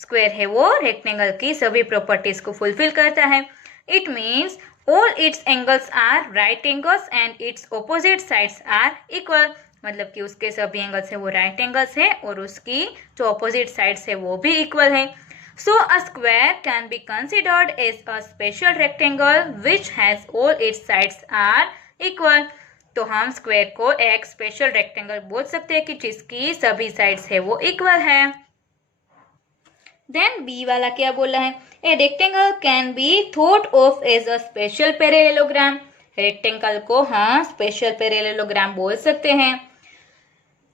Square है वो रेक्टेंगल की सभी प्रॉपर्टीज को फुलफिल करता है। It means all its angles are right angles and its opposite sides are equal. मतलब कि उसके सभी एंगल्स है वो राइट एंगल्स है और उसकी जो ऑपोजिट साइड्स है वो भी इक्वल है। So a square can be considered as a special rectangle which has all its sides are equal. तो हम स्क्वायर को एक स्पेशल रेक्टेंगल बोल सकते हैं कि जिसकी सभी साइड्स है वो इक्वल है। देन बी वाला क्या बोला है, a rectangle can be thought of as a special parallelogram. Rectangle को हम स्पेशल पैरेललोग्राम बोल सकते हैं।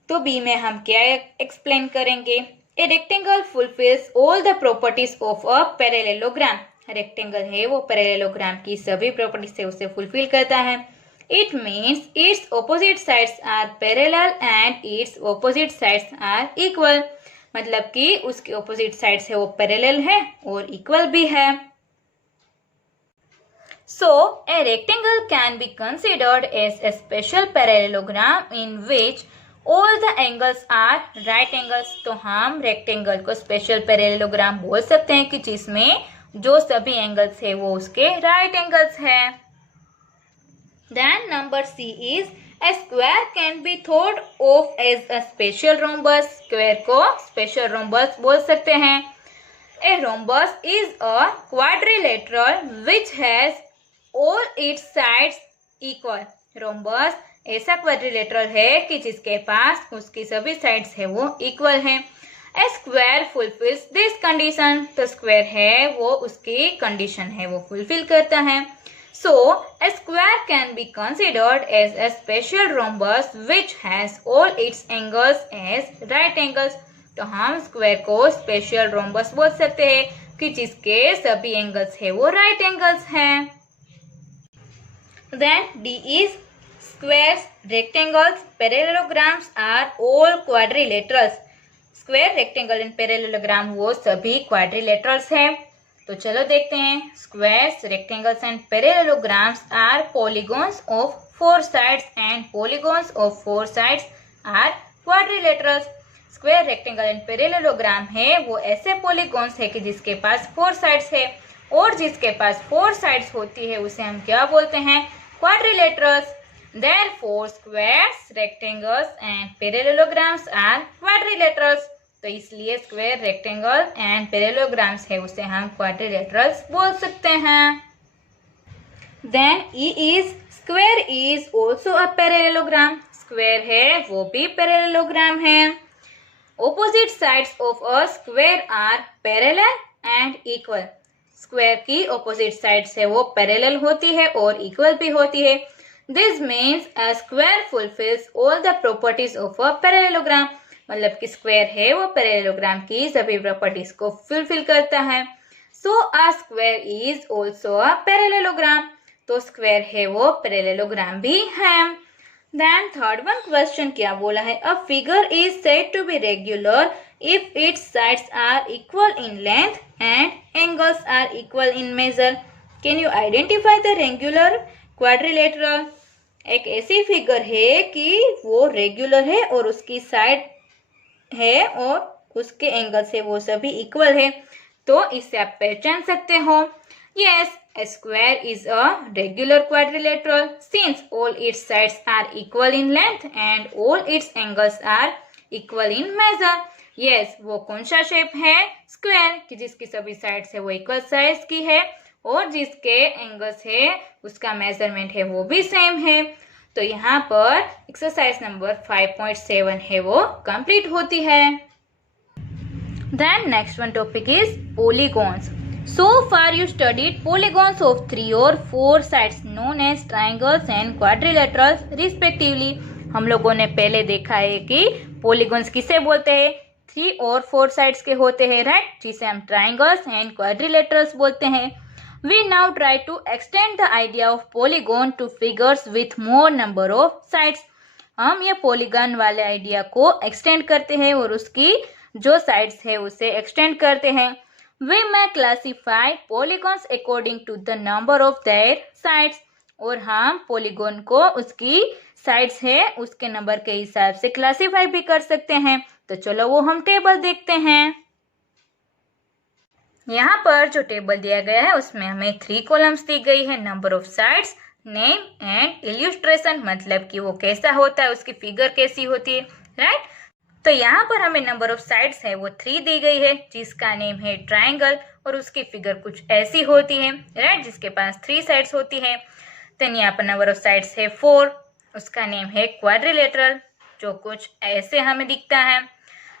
तो बी में हम क्या एक्सप्लेन करेंगे, a rectangle fulfils all the properties of a parallelogram. Rectangle है वो पैरेललोग्राम की सभी प्रॉपर्टीज से उसे फुलफिल करता है। It means its opposite sides are parallel and its opposite sides are equal. मतलब कि उसकी ऑपोजिट साइड्स है वो पैरेलल है और इक्वल भी है। So a rectangle can be considered as a special parallelogram in which all the angles are right angles. तो हम रेक्टेंगल को स्पेशल पैरेललोग्राम बोल सकते हैं कि जिसमें जो सभी एंगल्स है वो उसके राइट एंगल्स है। Then number C is a square can be thought of as a special rhombus. Square को स्पेशल रोम्बस बोल सकते हैं। A rhombus is a quadrilateral which has all its sides equal. Rhombus ऐसा quadrilateral है कि जिसके पास उसकी सभी साइड्स है वो इक्वल है। A square fulfils this condition. तो स्क्वायर है वो उसकी कंडीशन है वो फुलफिल करता है। So, a square can be considered as a special rhombus which has all its angles as right angles. तो हम स्क्वायर को स्पेशल रोम्बस बोल सकते हैं कि जिसके सभी एंगल्स है वो राइट एंगल्स हैं। Then D is squares, rectangles, parallelograms are all quadrilaterals. Square, rectangle and parallelogram वो सभी क्वाड्रिलेटरल्स हैं। तो चलो देखते हैं। Squares, rectangles and parallelograms are polygons of 4 sides and polygons of 4 sides are quadrilaterals. Square, rectangle and parallelogram है वो ऐसे पॉलीगॉन्स है कि जिसके पास 4 साइड्स है और जिसके पास 4 साइड्स होती है उसे हम क्या बोलते हैं, quadrilaterals. Therefore squares, rectangles and parallelograms are quadrilaterals. तो इसलिए स्क्वायर, रेक्टेंगल एंड पैरेललोग्राम्स है उसे हम क्वाड्रिलेटरल्स बोल सकते हैं। Then E is square is also a parallelogram. Square है वो भी पैरेललोग्राम है। Opposite sides of a square are parallel and equal. Square की ऑपोजिट साइड्स है वो पैरेलल होती है और इक्वल भी होती है। This means a square fulfils all the properties of a parallelogram. मतलब कि स्क्वायर है वो पैरेललोग्राम की सभी प्रॉपर्टीज को फुलफिल करता है। So a square is also a parallelogram. तो स्क्वायर है वो पैरेललोग्राम भी है। देन थर्ड वन क्वेश्चन क्या बोला है, a figure is said to be regular if its sides are equal in length and angles are equal in measure. Can you identify the regular quadrilateral. एक ऐसी figure है कि वो regular है और उसकी साइड है और उसके एंगल से वो सभी इक्वल है। तो इससे आप पहचान सकते हो। Yes, a square is a regular quadrilateral since all its sides are equal in length and all its angles are equal in measure. yes, वो कौन सा शेप है, स्क्वायर, कि जिसकी सभी साइड्स है वो इक्वल साइज की है और जिसके एंगल्स है उसका मेजरमेंट है वो भी सेम है। तो यहाँ पर एक्सरसाइज नंबर 5.7 है वो कंप्लीट होती है। Then next one topic is polygons. So far you studied polygons of 3 or 4 sides known as triangles and quadrilaterals respectively. हम लोगों ने पहले देखा है कि पॉलीगॉन्स किसे बोलते हैं, 3 और 4 साइड्स के होते हैं, राइट, जिसे हम ट्राइंगल्स एंड क्वाड्रिलेटरल्स बोलते हैं। We now try to extend the idea of polygon to figures with more number of sides. हम ये polygon वाले आइडिया को एक्सटेंड करते हैं और उसकी जो साइड्स है उसे एक्सटेंड करते हैं. We may classify polygons according to the number of their sides. और हम polygon को उसकी साइड्स है उसके नंबर के हिसाब से क्लासीफाई भी कर सकते हैं. तो चलो वो हम टेबल देखते हैं. यहाँ पर जो टेबल दिया गया है उसमें हमें 3 कॉलम्स दी गई है. Number of sides, name and illustration, मतलब कि वो कैसा होता है, उसकी फिगर कैसी होती है, राइट. तो यहाँ पर हमें नंबर ऑफ साइड्स है वो 3 दी गई है, जिसका नेम है ट्राइंगल और उसकी फिगर कुछ ऐसी होती है, राइट, जिसके पास 3 साइड्स होती है. देन यहाँ पर नंबर ऑफ साइड्स है 4, उसका नेम है क्वाड्रिलेटरल, जो कुछ ऐसे हमें दिखता है.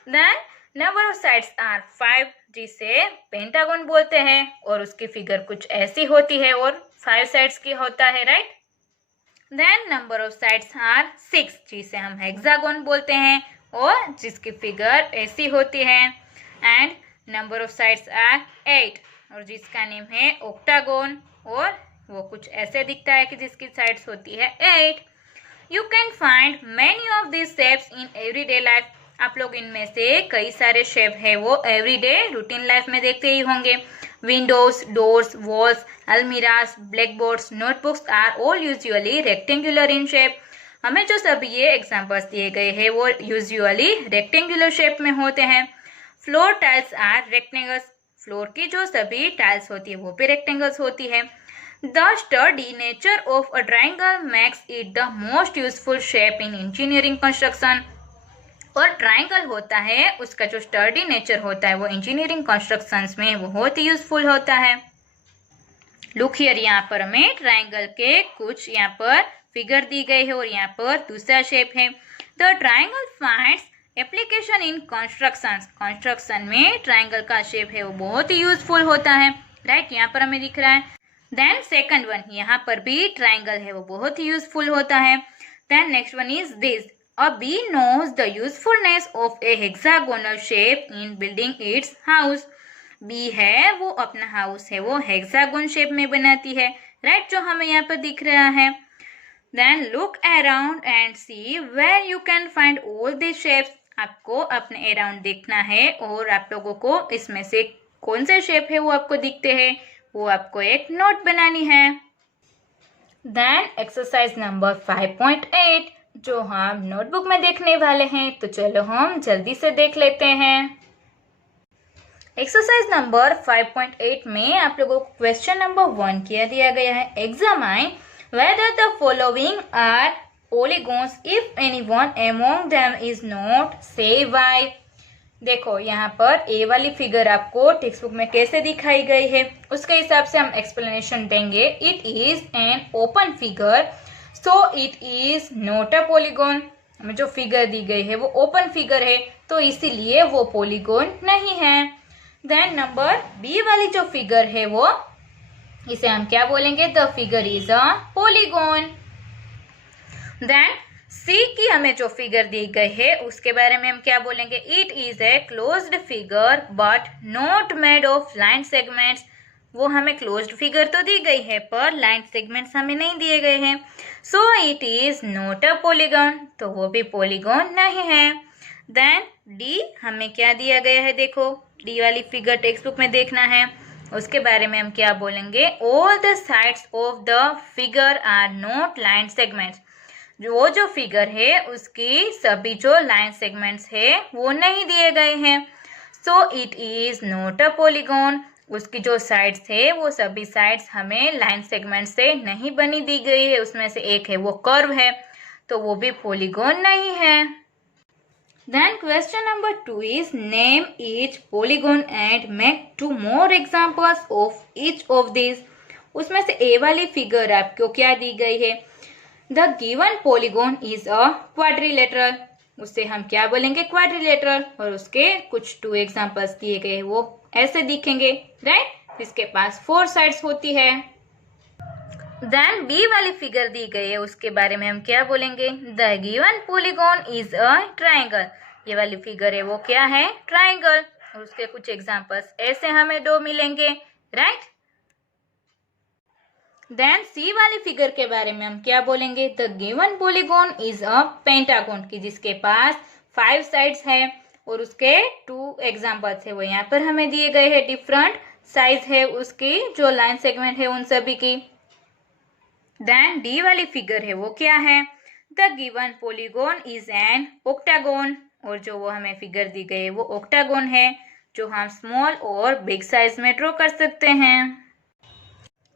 Then number of sides are 5, जिसे पेंटागन बोलते हैं और उसकी फिगर कुछ ऐसी होती है और 5 साइड्स की होता है, right. Then number of sides are 6, जिसे हम हेक्सागन बोलते हैं और जिसकी फिगर ऐसी होती है. And number of sides are 8, और जिसका नेम है ऑक्टागन और वो कुछ ऐसे दिखता है कि जिसकी साइड्स होती है 8. You can find many of this shapes in everyday life. आप लोग इनमें से कई सारे शेप है वो एवरीडे रूटीन लाइफ में देखते ही होंगे. Windows, doors, walls, almirahs, blackboards, notebooks are all usually rectangular in shape. हमें जो सभी ये एग्जांपल्स दिए गए हैं वो यूजुअली रेक्टेंगुलर शेप में होते हैं. Floor tiles are rectangles. Floor की जो सभी टाइल्स होती है वो भी रेक्टेंगल्स होती है. The study nature of a triangle makes it the most useful shape in engineering construction. और ट्राइंगल होता है उसका जो स्टडी नेचर होता है वो इंजीनियरिंग कंस्ट्रक्शंस में बहुत ही यूजफुल होता है. लुक हियर, यहाँ पर हमें ट्राइंगल के कुछ यहाँ पर फिगर दी गई है और यहाँ पर दूसरा शेप है. The triangle finds application in constructions. Construction में ट्राइंगल का शेप है वो बहुत ही यूजफुल होता है, राइट. यहाँ पर हमें दिख रहा है. देन सेकंड वन, यहाँ पर भी ट्राइंगल है वो बहुत ही यूजफुल होता है. Then next one is this. A bee knows the usefulness of a hexagonal shape in building its house. Bee है वो अपना हाउस है वो हेक्सागोन शेप में बनाती है, राइट, जो हमें यहाँ पर दिख रहा है. Then look around and see where you can find all this shapes. आपको अपने अराउंड देखना है और आप लोगों को इसमें से कौन से शेप है वो आपको दिखते हैं वो आपको एक नोट बनानी है. देन एक्सरसाइज नंबर 5.8 जो हम नोटबुक में देखने वाले हैं, तो चलो हम जल्दी से देख लेते हैं. एक्सरसाइज नंबर 5.8 में आप लोगों को क्वेश्चन नंबर 1 किया दिया गया है. Examine whether the following are polygons if anyone among them is not, say why. देखो यहाँ पर ए वाली फिगर आपको टेक्स्ट बुक में कैसे दिखाई गई है उसके हिसाब से हम एक्सप्लेनेशन देंगे. It is an open figure so it is not a polygon. हमें जो फिगर दी गई है वो ओपन फिगर है तो इसीलिए वो पॉलीगॉन नहीं है. देन नंबर बी वाली जो फिगर है वो इसे हम क्या बोलेंगे, the figure is a polygon. Then C की हमें जो फिगर दी गई है उसके बारे में हम क्या बोलेंगे, it is a closed figure but not made of line segments. वो हमें क्लोज्ड फिगर तो दी गई है पर लाइन सेगमेंट्स हमें नहीं दिए गए हैं. सो it is not a polygon, तो वो भी पॉलीगॉन नहीं है. देन डी हमें क्या दिया गया है, देखो डी वाली फिगर टेक्स्ट बुक में देखना है. उसके बारे में हम क्या बोलेंगे, all the sides of the figure are not line segments. जो फिगर है उसकी सभी जो लाइन सेगमेंट्स है वो नहीं दिए गए हैं. सो it is not a polygon. उसकी जो साइड्स है वो सभी साइड्स हमें लाइन सेगमेंट से नहीं बनी दी गई है. उसमें से एक है वो कर्व है तो वो भी पॉलीगॉन नहीं है. Then question number 2 is name each polygon and make 2 more examples of each of this. उसमें से ए वाली फिगर आपको क्या दी गई है, the given polygon is a quadrilateral. उससे हम क्या बोलेंगे, क्वाड्रिलेटरल. और उसके कुछ 2 एग्जांपल्स दिए गए वो ऐसे दिखेंगे, राइट, जिसके पास 4 साइड्स होती है. देन बी वाली फिगर दी गई है उसके बारे में हम क्या बोलेंगे, the given polygon is a triangle. ये वाली फिगर है वो क्या है, ट्राइंगल. और उसके कुछ एग्जांपल्स ऐसे हमें 2 मिलेंगे, राइट. देन सी वाली फिगर के बारे में हम क्या बोलेंगे, the given polygon is a pentagon, कि जिसके पास 5 साइड्स है और उसके 2 एग्जाम्पल्स है वो यहाँ पर हमें दिए गए हैं। डिफरेंट साइज है उसकी जो लाइन सेगमेंट है उन सभी की। देन डी वाली फिगर है वो क्या है, the given polygon is an octagon, और जो वो हमें फिगर दी गई है वो ऑक्टागोन है जो हम स्मॉल और बिग साइज में ड्रॉ कर सकते हैं।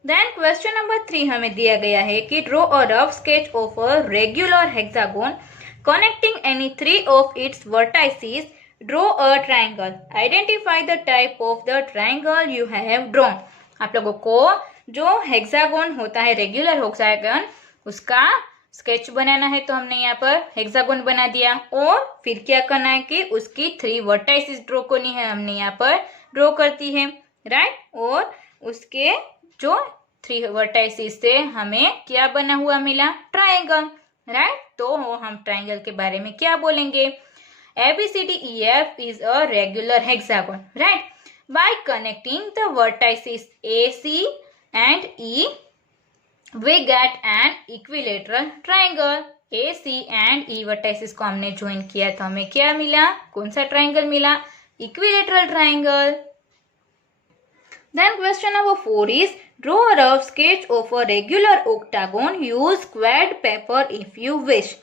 देन क्वेश्चन नंबर 3 हमें दिया गया है कि draw a rough sketch of a regular hexagon connecting any 3 of its vertices, draw a triangle, identify the type of the triangle you have drawn. आप लोगों को जो हेक्सागोन होता है, रेगुलर हेक्सागोन, उसका स्केच बनाना है। तो हमने यहाँ पर हेक्सागोन बना दिया और फिर क्या करना है कि उसकी 3 वर्टाइसेस ड्रॉ करनी है, हमने यहाँ पर ड्रॉ करती है, राइट। और उसके जो 3 वर्टाइसेस से हमें क्या बना हुआ मिला, ट्राइंगल, राइट। तो हम ट्राइंगल के बारे में क्या बोलेंगे, ABCDEF is a regular hexagon, right? By connecting the vertices AC and E, we get an equilateral triangle. AC and E vertices को हमने ज्वाइन किया तो हमें क्या मिला, कौन सा ट्राइंगल मिला, equilateral triangle. Then question number 4 is draw a rough sketch of a regular octagon. Use squared paper if you wish.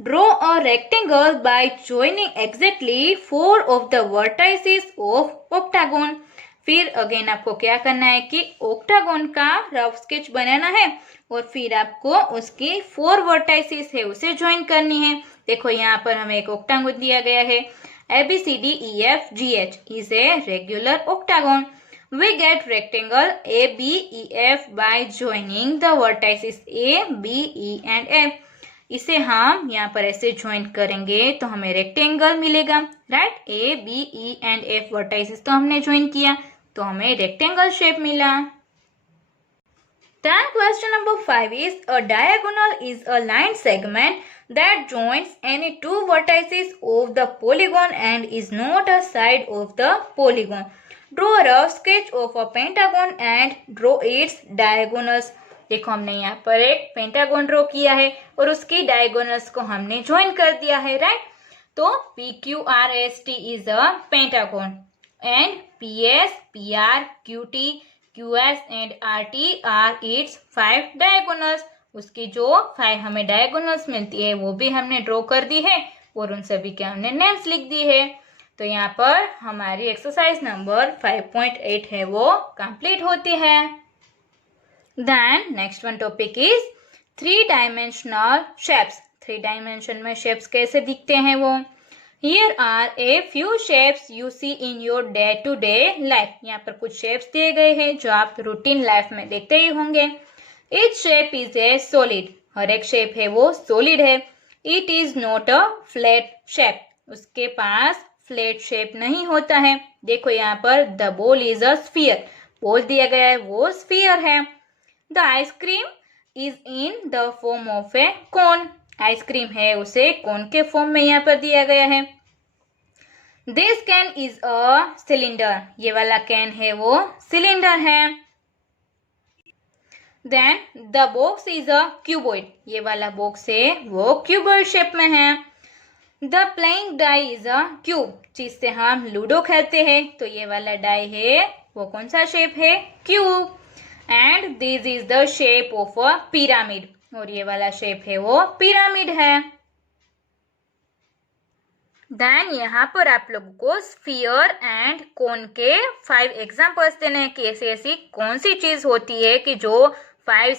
Draw a rectangle by joining exactly 4 of the vertices of octagon. फिर again आपको क्या करना है कि octagon का rough sketch बनाना है और फिर आपको उसकी 4 वर्टाइसेस है उसे ज्वाइन करनी है। देखो यहाँ पर हमें एक octagon दिया गया है, ABCDEFGH is a regular octagon. We get rectangle ABEF by joining the vertices A, B, E and F. इसे हम यहाँ पर ऐसे ज्वाइन करेंगे तो हमें रेक्टेंगल मिलेगा, right. A, B, E and F vertices तो हमने ज्वाइन किया तो हमें रेक्टेंगल शेप मिला। Then question number 5 is a diagonal is a line segment that joins any 2 vertices of the polygon and is not a side of the polygon. Draw a rough sketch of a pentagon and draw its diagonals. देखो हमने यहाँ पर एक pentagon draw किया है और उसकी diagonals को हमने ज्वाइन कर दिया है, राइट। तो PQRST is a pentagon and PS, PR, QT, QS and RT are its 5 diagonals. उसकी जो 5 हमें डायगोनल्स मिलती है वो भी हमने ड्रॉ कर दी है और उन सभी के हमने नेम्स लिख दी है। तो यहाँ पर हमारी एक्सरसाइज नंबर 5.8 है वो कंप्लीट होती है। Then next one topic is 3 dimensional shapes. 3 dimension में शेप्स कैसे दिखते हैं वो। Here are a few shapes you see in your day to day life. यहाँ पर कुछ शेप्स दिए गए हैं जो आप रूटीन लाइफ में देखते ही होंगे। Each shape is a solid, हर एक शेप है वो सॉलिड है। It is not a flat shape, उसके पास फ्लैट शेप नहीं होता है। देखो यहाँ पर the ball is a sphere, ball दिया गया है वो स्फीयर है। The ice cream is in the form of A cone, ice cream है उसे कोन के फॉर्म में यहाँ पर दिया गया है। This can is a cylinder, ये वाला कैन है वो सिलेंडर है। Then the box is a cuboid, ये वाला बॉक्स है वो क्यूबॉइड शेप में है। The playing die is a cube, जिससे हम लूडो खेलते हैं तो ये वाला डाई है वो कौन सा शेप है, cube. And this is the shape of a pyramid, और ये वाला शेप है वो पिरामिड है। देन यहाँ पर आप लोगों को स्फीयर एंड कोन के 5 एग्जाम्पल्स देने हैं कि ऐसी कौन सी चीज होती है कि जो 5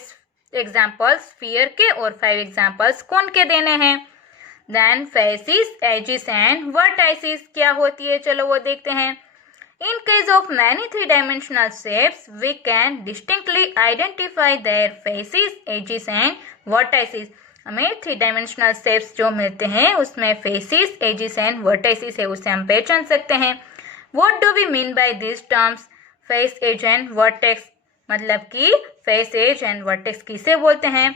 एग्जाम्पल्स स्फीयर के और 5 एग्जाम्पल्स कोन के देने हैं। Then faces, edges and vertices क्या होती है, चलो वो देखते हैं। In case of many 3 dimensional shapes we can distinctly identify their faces, edges and vertices. हमें 3 डायमेंशनल शेप्स जो मिलते हैं उसमें फेसिस, एजिस एंड वर्टाइसिस है उसे हम पहचान सकते हैं। What do we mean by this terms, face, edge and vertex, मतलब कि फेस, एज एंड वर्टेक्स किसे बोलते हैं।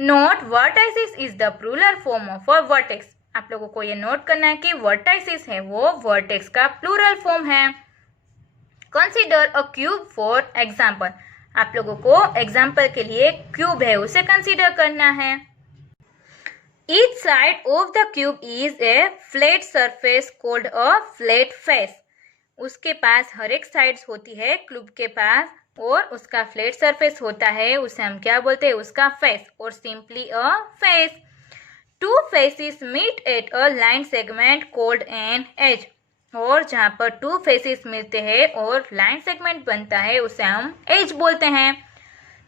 Note vertices is the plural form of a vertex, आप लोगों को ये नोट करना है कि वर्टाइसिस है वो वर्टेक्स का प्लूरल फॉर्म है। Consider a cube for example, आप लोगों को एग्जाम्पल के लिए क्यूब है उसे कंसीडर करना है। Each side of the cube is a flat surface called a flat face. उसके पास हर एक साइड्स होती है क्यूब के पास और उसका फ्लैट सरफेस होता है, उसे हम क्या बोलते हैं, उसका फेस और simply a face. Two faces meet at a line segment called an edge. और जहाँ पर टू फेसेस मिलते हैं और लाइन सेगमेंट बनता है उसे हम एज बोलते हैं।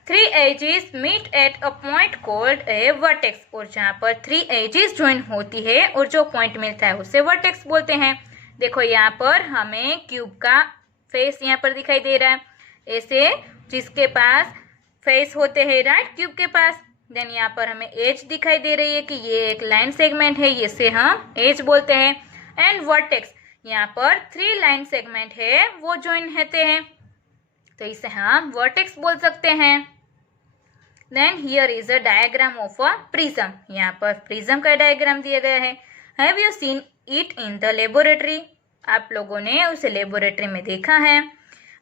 Three edges meet at a point called a vertex. और जहाँ पर थ्री एजेस ज्वाइन होती है और जो पॉइंट मिलता है उसे वर्टेक्स बोलते हैं। देखो यहाँ पर हमें क्यूब का फेस यहाँ पर दिखाई दे रहा है, ऐसे जिसके पास फेस होते हैं राइट क्यूब के पास। देन यहाँ पर हमें एज दिखाई दे रही है कि ये एक लाइन सेगमेंट है, इसे हम एज बोलते हैं। एंड वर्टेक्स, यहाँ पर थ्री लाइन सेगमेंट है वो ज्वाइन होते हैं तो इसे हम वर्टेक्स बोल सकते हैं। Then here is a diagram of a prism. यहाँ पर प्रिज्म का डायग्राम दिया गया है। Have you seen it in the laboratory? आप लोगों ने उसे लेबोरेटरी में देखा है।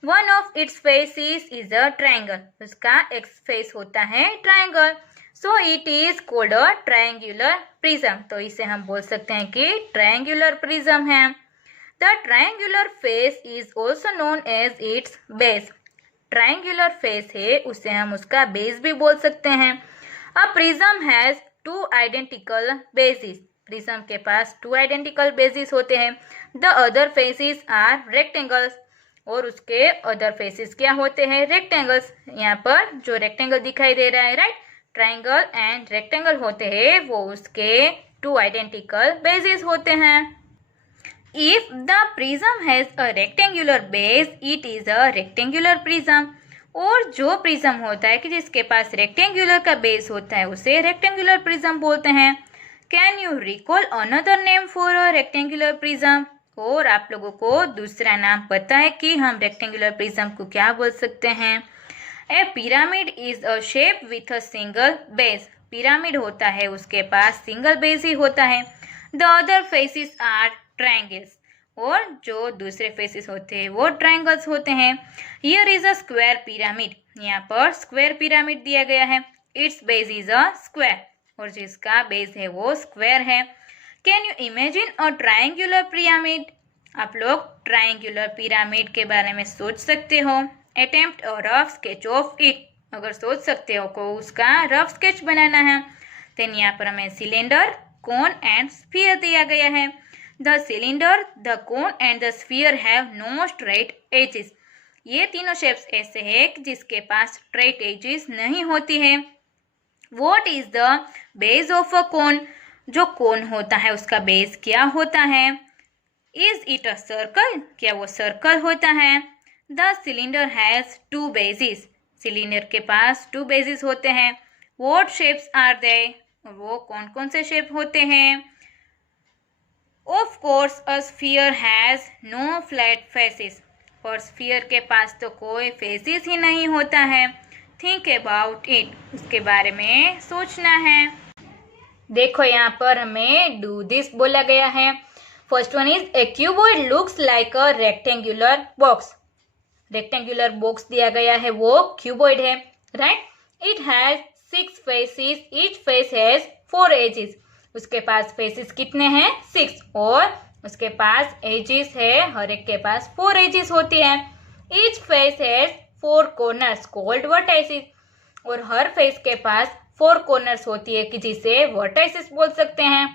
One of its faces is a triangle. उसका एक फेस होता है triangle, so it is called a triangular prism. तो इसे हम बोल सकते हैं कि ट्रायंगुलर प्रिज्म है। The triangular face is also known as its base. Triangular face है उसे हम उसका बेस भी बोल सकते हैं। A prism has two identical bases. Prism के पास टू आइडेंटिकल बेसिस होते हैं। The other faces are rectangles. और उसके अदर फेसेस क्या होते हैं, रेक्टेंगल्स। यहाँ पर जो रेक्टेंगल दिखाई दे रहा है राइट, ट्रायंगल एंड रेक्टेंगल होते हैं वो उसके टू आइडेंटिकल बेसिस होते हैं। If the prism has a rectangular base, it is a rectangular prism. और जो प्रिज्म होता है कि जिसके पास रेक्टेंगुलर का बेस होता है उसे रेक्टेंगुलर प्रिज्म बोलते हैं। Can you recall another name for a rectangular prism? और आप लोगों को दूसरा नाम पता है कि हम रेक्टेंगुलर प्रिज्म को क्या बोल सकते हैं? A pyramid is a shape with a single base. Pyramid होता है उसके पास सिंगल बेस ही होता है। The other faces are triangles. और जो दूसरे फेसेस होते हैं वो ट्रायंगल्स होते हैं। Here is a square pyramid. यहाँ पर स्क्वायर पिरामिड दिया गया है। It's base is a square. और जिसका बेस है वो स्क्वायर है। Can you imagine a triangular pyramid? आप लोग ट्रायंगुलर पिरामिड के बारे में सोच सकते हो। Attempt a rough sketch of it. अगर सोच सकते हो को उसका रफ स्केच बनाना है। देन यहाँ पर हमें सिलेंडर, कोन एंड स्फीयर दिया गया है। The cylinder, the cone and the sphere have no straight edges. ये तीनों शेप्स ऐसे हैं जिसके पास स्ट्रेट एजेस नहीं होती है। What is the base of a cone? जो कोन होता है उसका बेस क्या होता है? Is it a circle? क्या वो सर्कल होता है? The cylinder has two bases. Cylinder के पास टू बेसिस होते हैं। What shapes are they? वो कौन कौन से शेप होते हैं? Of course a sphere has no flat faces. और स्फीयर के पास तो कोई फेसेस ही नहीं होता है। Think about it. उसके बारे में सोचना है। देखो यहाँ पर हमें डू दिस बोला गया है। First one is a cuboid looks like a rectangular box. Rectangular box दिया गया है वो क्यूबॉइड है right. It has 6 faces. Each face has 4 edges. उसके पास फेसेस कितने हैं? 6। और उसके पास एजेस है, हर एक के पास 4 एजेस होती है। Each face has 4 corners called vertices. और हर फेस के पास 4 कॉर्नर्स होती है कि जिसे वर्टाइसिस बोल सकते हैं।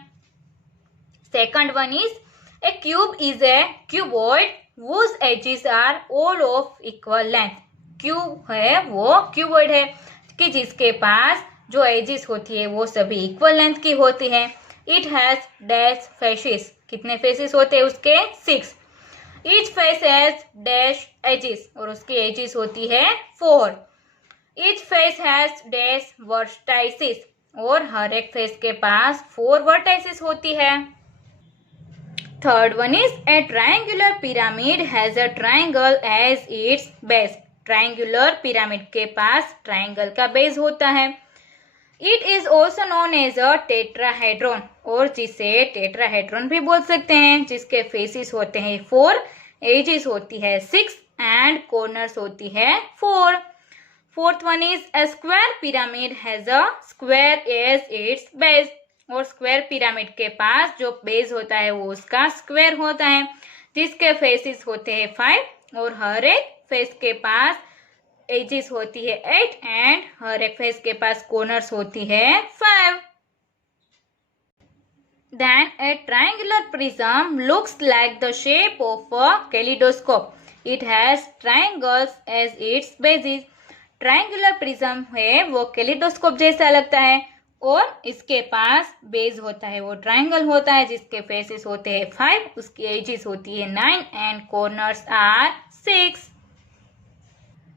Second one is A cube is a cuboid whose edges are all of equal length. Cube है वो क्यूबॉइड है कि जिसके पास जो एजेस होती है वो सभी इक्वल लेंथ की होती है। It has dash faces. कितने फेसेस होते हैं उसके? 6। Each face has dash edges. और उसकी एजेस होती है 4। Each face has dash vertices. और हर एक फेस के पास 4 वर्टाइसिस होती है। Third one is a triangular pyramid has a triangle as its base. Triangular pyramid के पास ट्रायंगल का बेस होता है। It is also known as a tetrahedron. और जिसे टेट्राहेड्रॉन भी बोल सकते हैं, जिसके फेसेस होते हैं 4, एजेस होती है 6 एंड कॉर्नर्स होती है 4। Fourth one is a square pyramid has a square as its base. और स्क्वायर पिरामिड के पास जो बेस होता है वो उसका स्क्वायर होता है, जिसके फेसेस होते हैं 5 और हर एक फेस के पास एजेस होती है 8 एंड हर एक फेस के पास कॉर्नर्स होती है 5. Then a triangular prism looks like the shape of a kaleidoscope. It has triangles as its bases. Triangular prism है वो कैलिडोस्कोप जैसा लगता है और इसके पास बेस होता है वो ट्रायंगल होता है, जिसके फेसेस होते हैं 5, उसकी एजेस होती है 9 and corners are 6.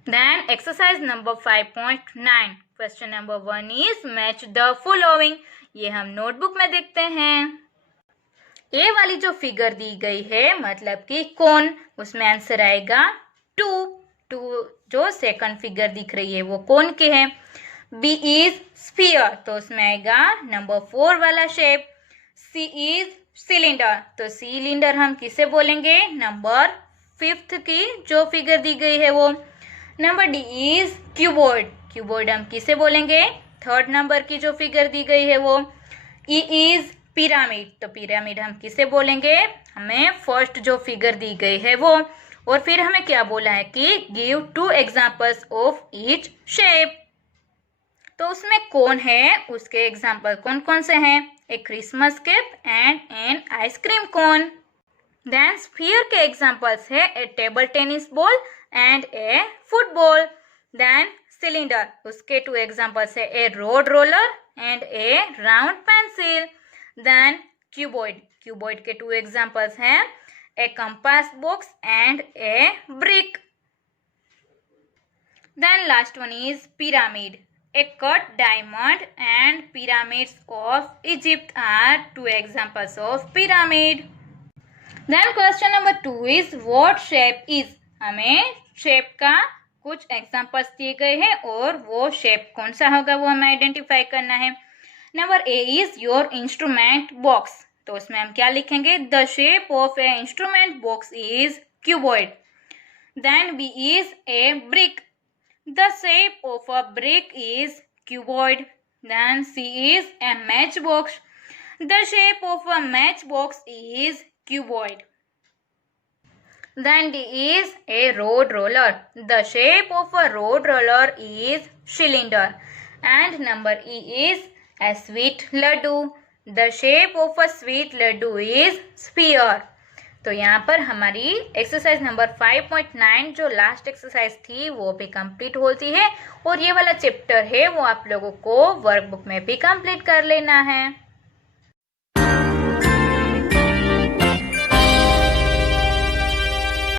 Then exercise number 5.9. Question number 1 is match the following. ये हम नोटबुक में देखते हैं. ए वाली जो फिगर दी गई है मतलब कि कौन, उसमें आंसर आएगा 2. जो सेकंड फिगर दिख रही है वो कौन की है. बी इज स्फीयर तो उसमें आएगा नंबर 4 वाला शेप. सी इज सिलेंडर तो सिलेंडर हम किसे बोलेंगे, नंबर 5th की जो फिगर दी गई है वो. नंबर डी इज क्यूबॉइड हम किसे बोलेंगे, 3rd नंबर की जो फिगर दी गई है वो. ई इज पिरामिड तो पिरामिड हम किसे बोलेंगे, हमें फर्स्ट जो फिगर दी गई है वो. और फिर हमें क्या बोला है कि give 2 examples of each shape. तो उसमें कौन है, उसके एग्जाम्पल कौन कौन से हैं, a Christmas cake and an ice cream cone. Then sphere के एग्जाम्पल्स है a table tennis ball and a football. Then cylinder उसके 2 एग्जाम्पल्स है a road roller and a round pencil. Then cuboid के 2 एग्जाम्पल्स हैं a compass box and a brick. Then last one is pyramid. A cut diamond and pyramids of Egypt are 2 examples of pyramid. Then question number 2 is what shape is. हमें shape का कुछ examples दिए गए हैं और वो shape कौन सा होगा वो हमें आइडेंटिफाई करना है. Number a is your instrument box तो उसमें हम क्या लिखेंगे, the shape of a instrument box is cuboid. Then B is a brick, the shape of a brick is cuboid. Then C is a match box, the shape of a match box is cuboid. Then D is a road roller. The shape of a road roller is cylinder. And number E is a sweet laddu. The shape of a sweet laddu is sphere. तो यहाँ पर हमारी exercise number 5.9 जो last exercise थी वो भी complete होती है और ये वाला चैप्टर है वो आप लोगों को वर्कबुक में भी कंप्लीट कर लेना है.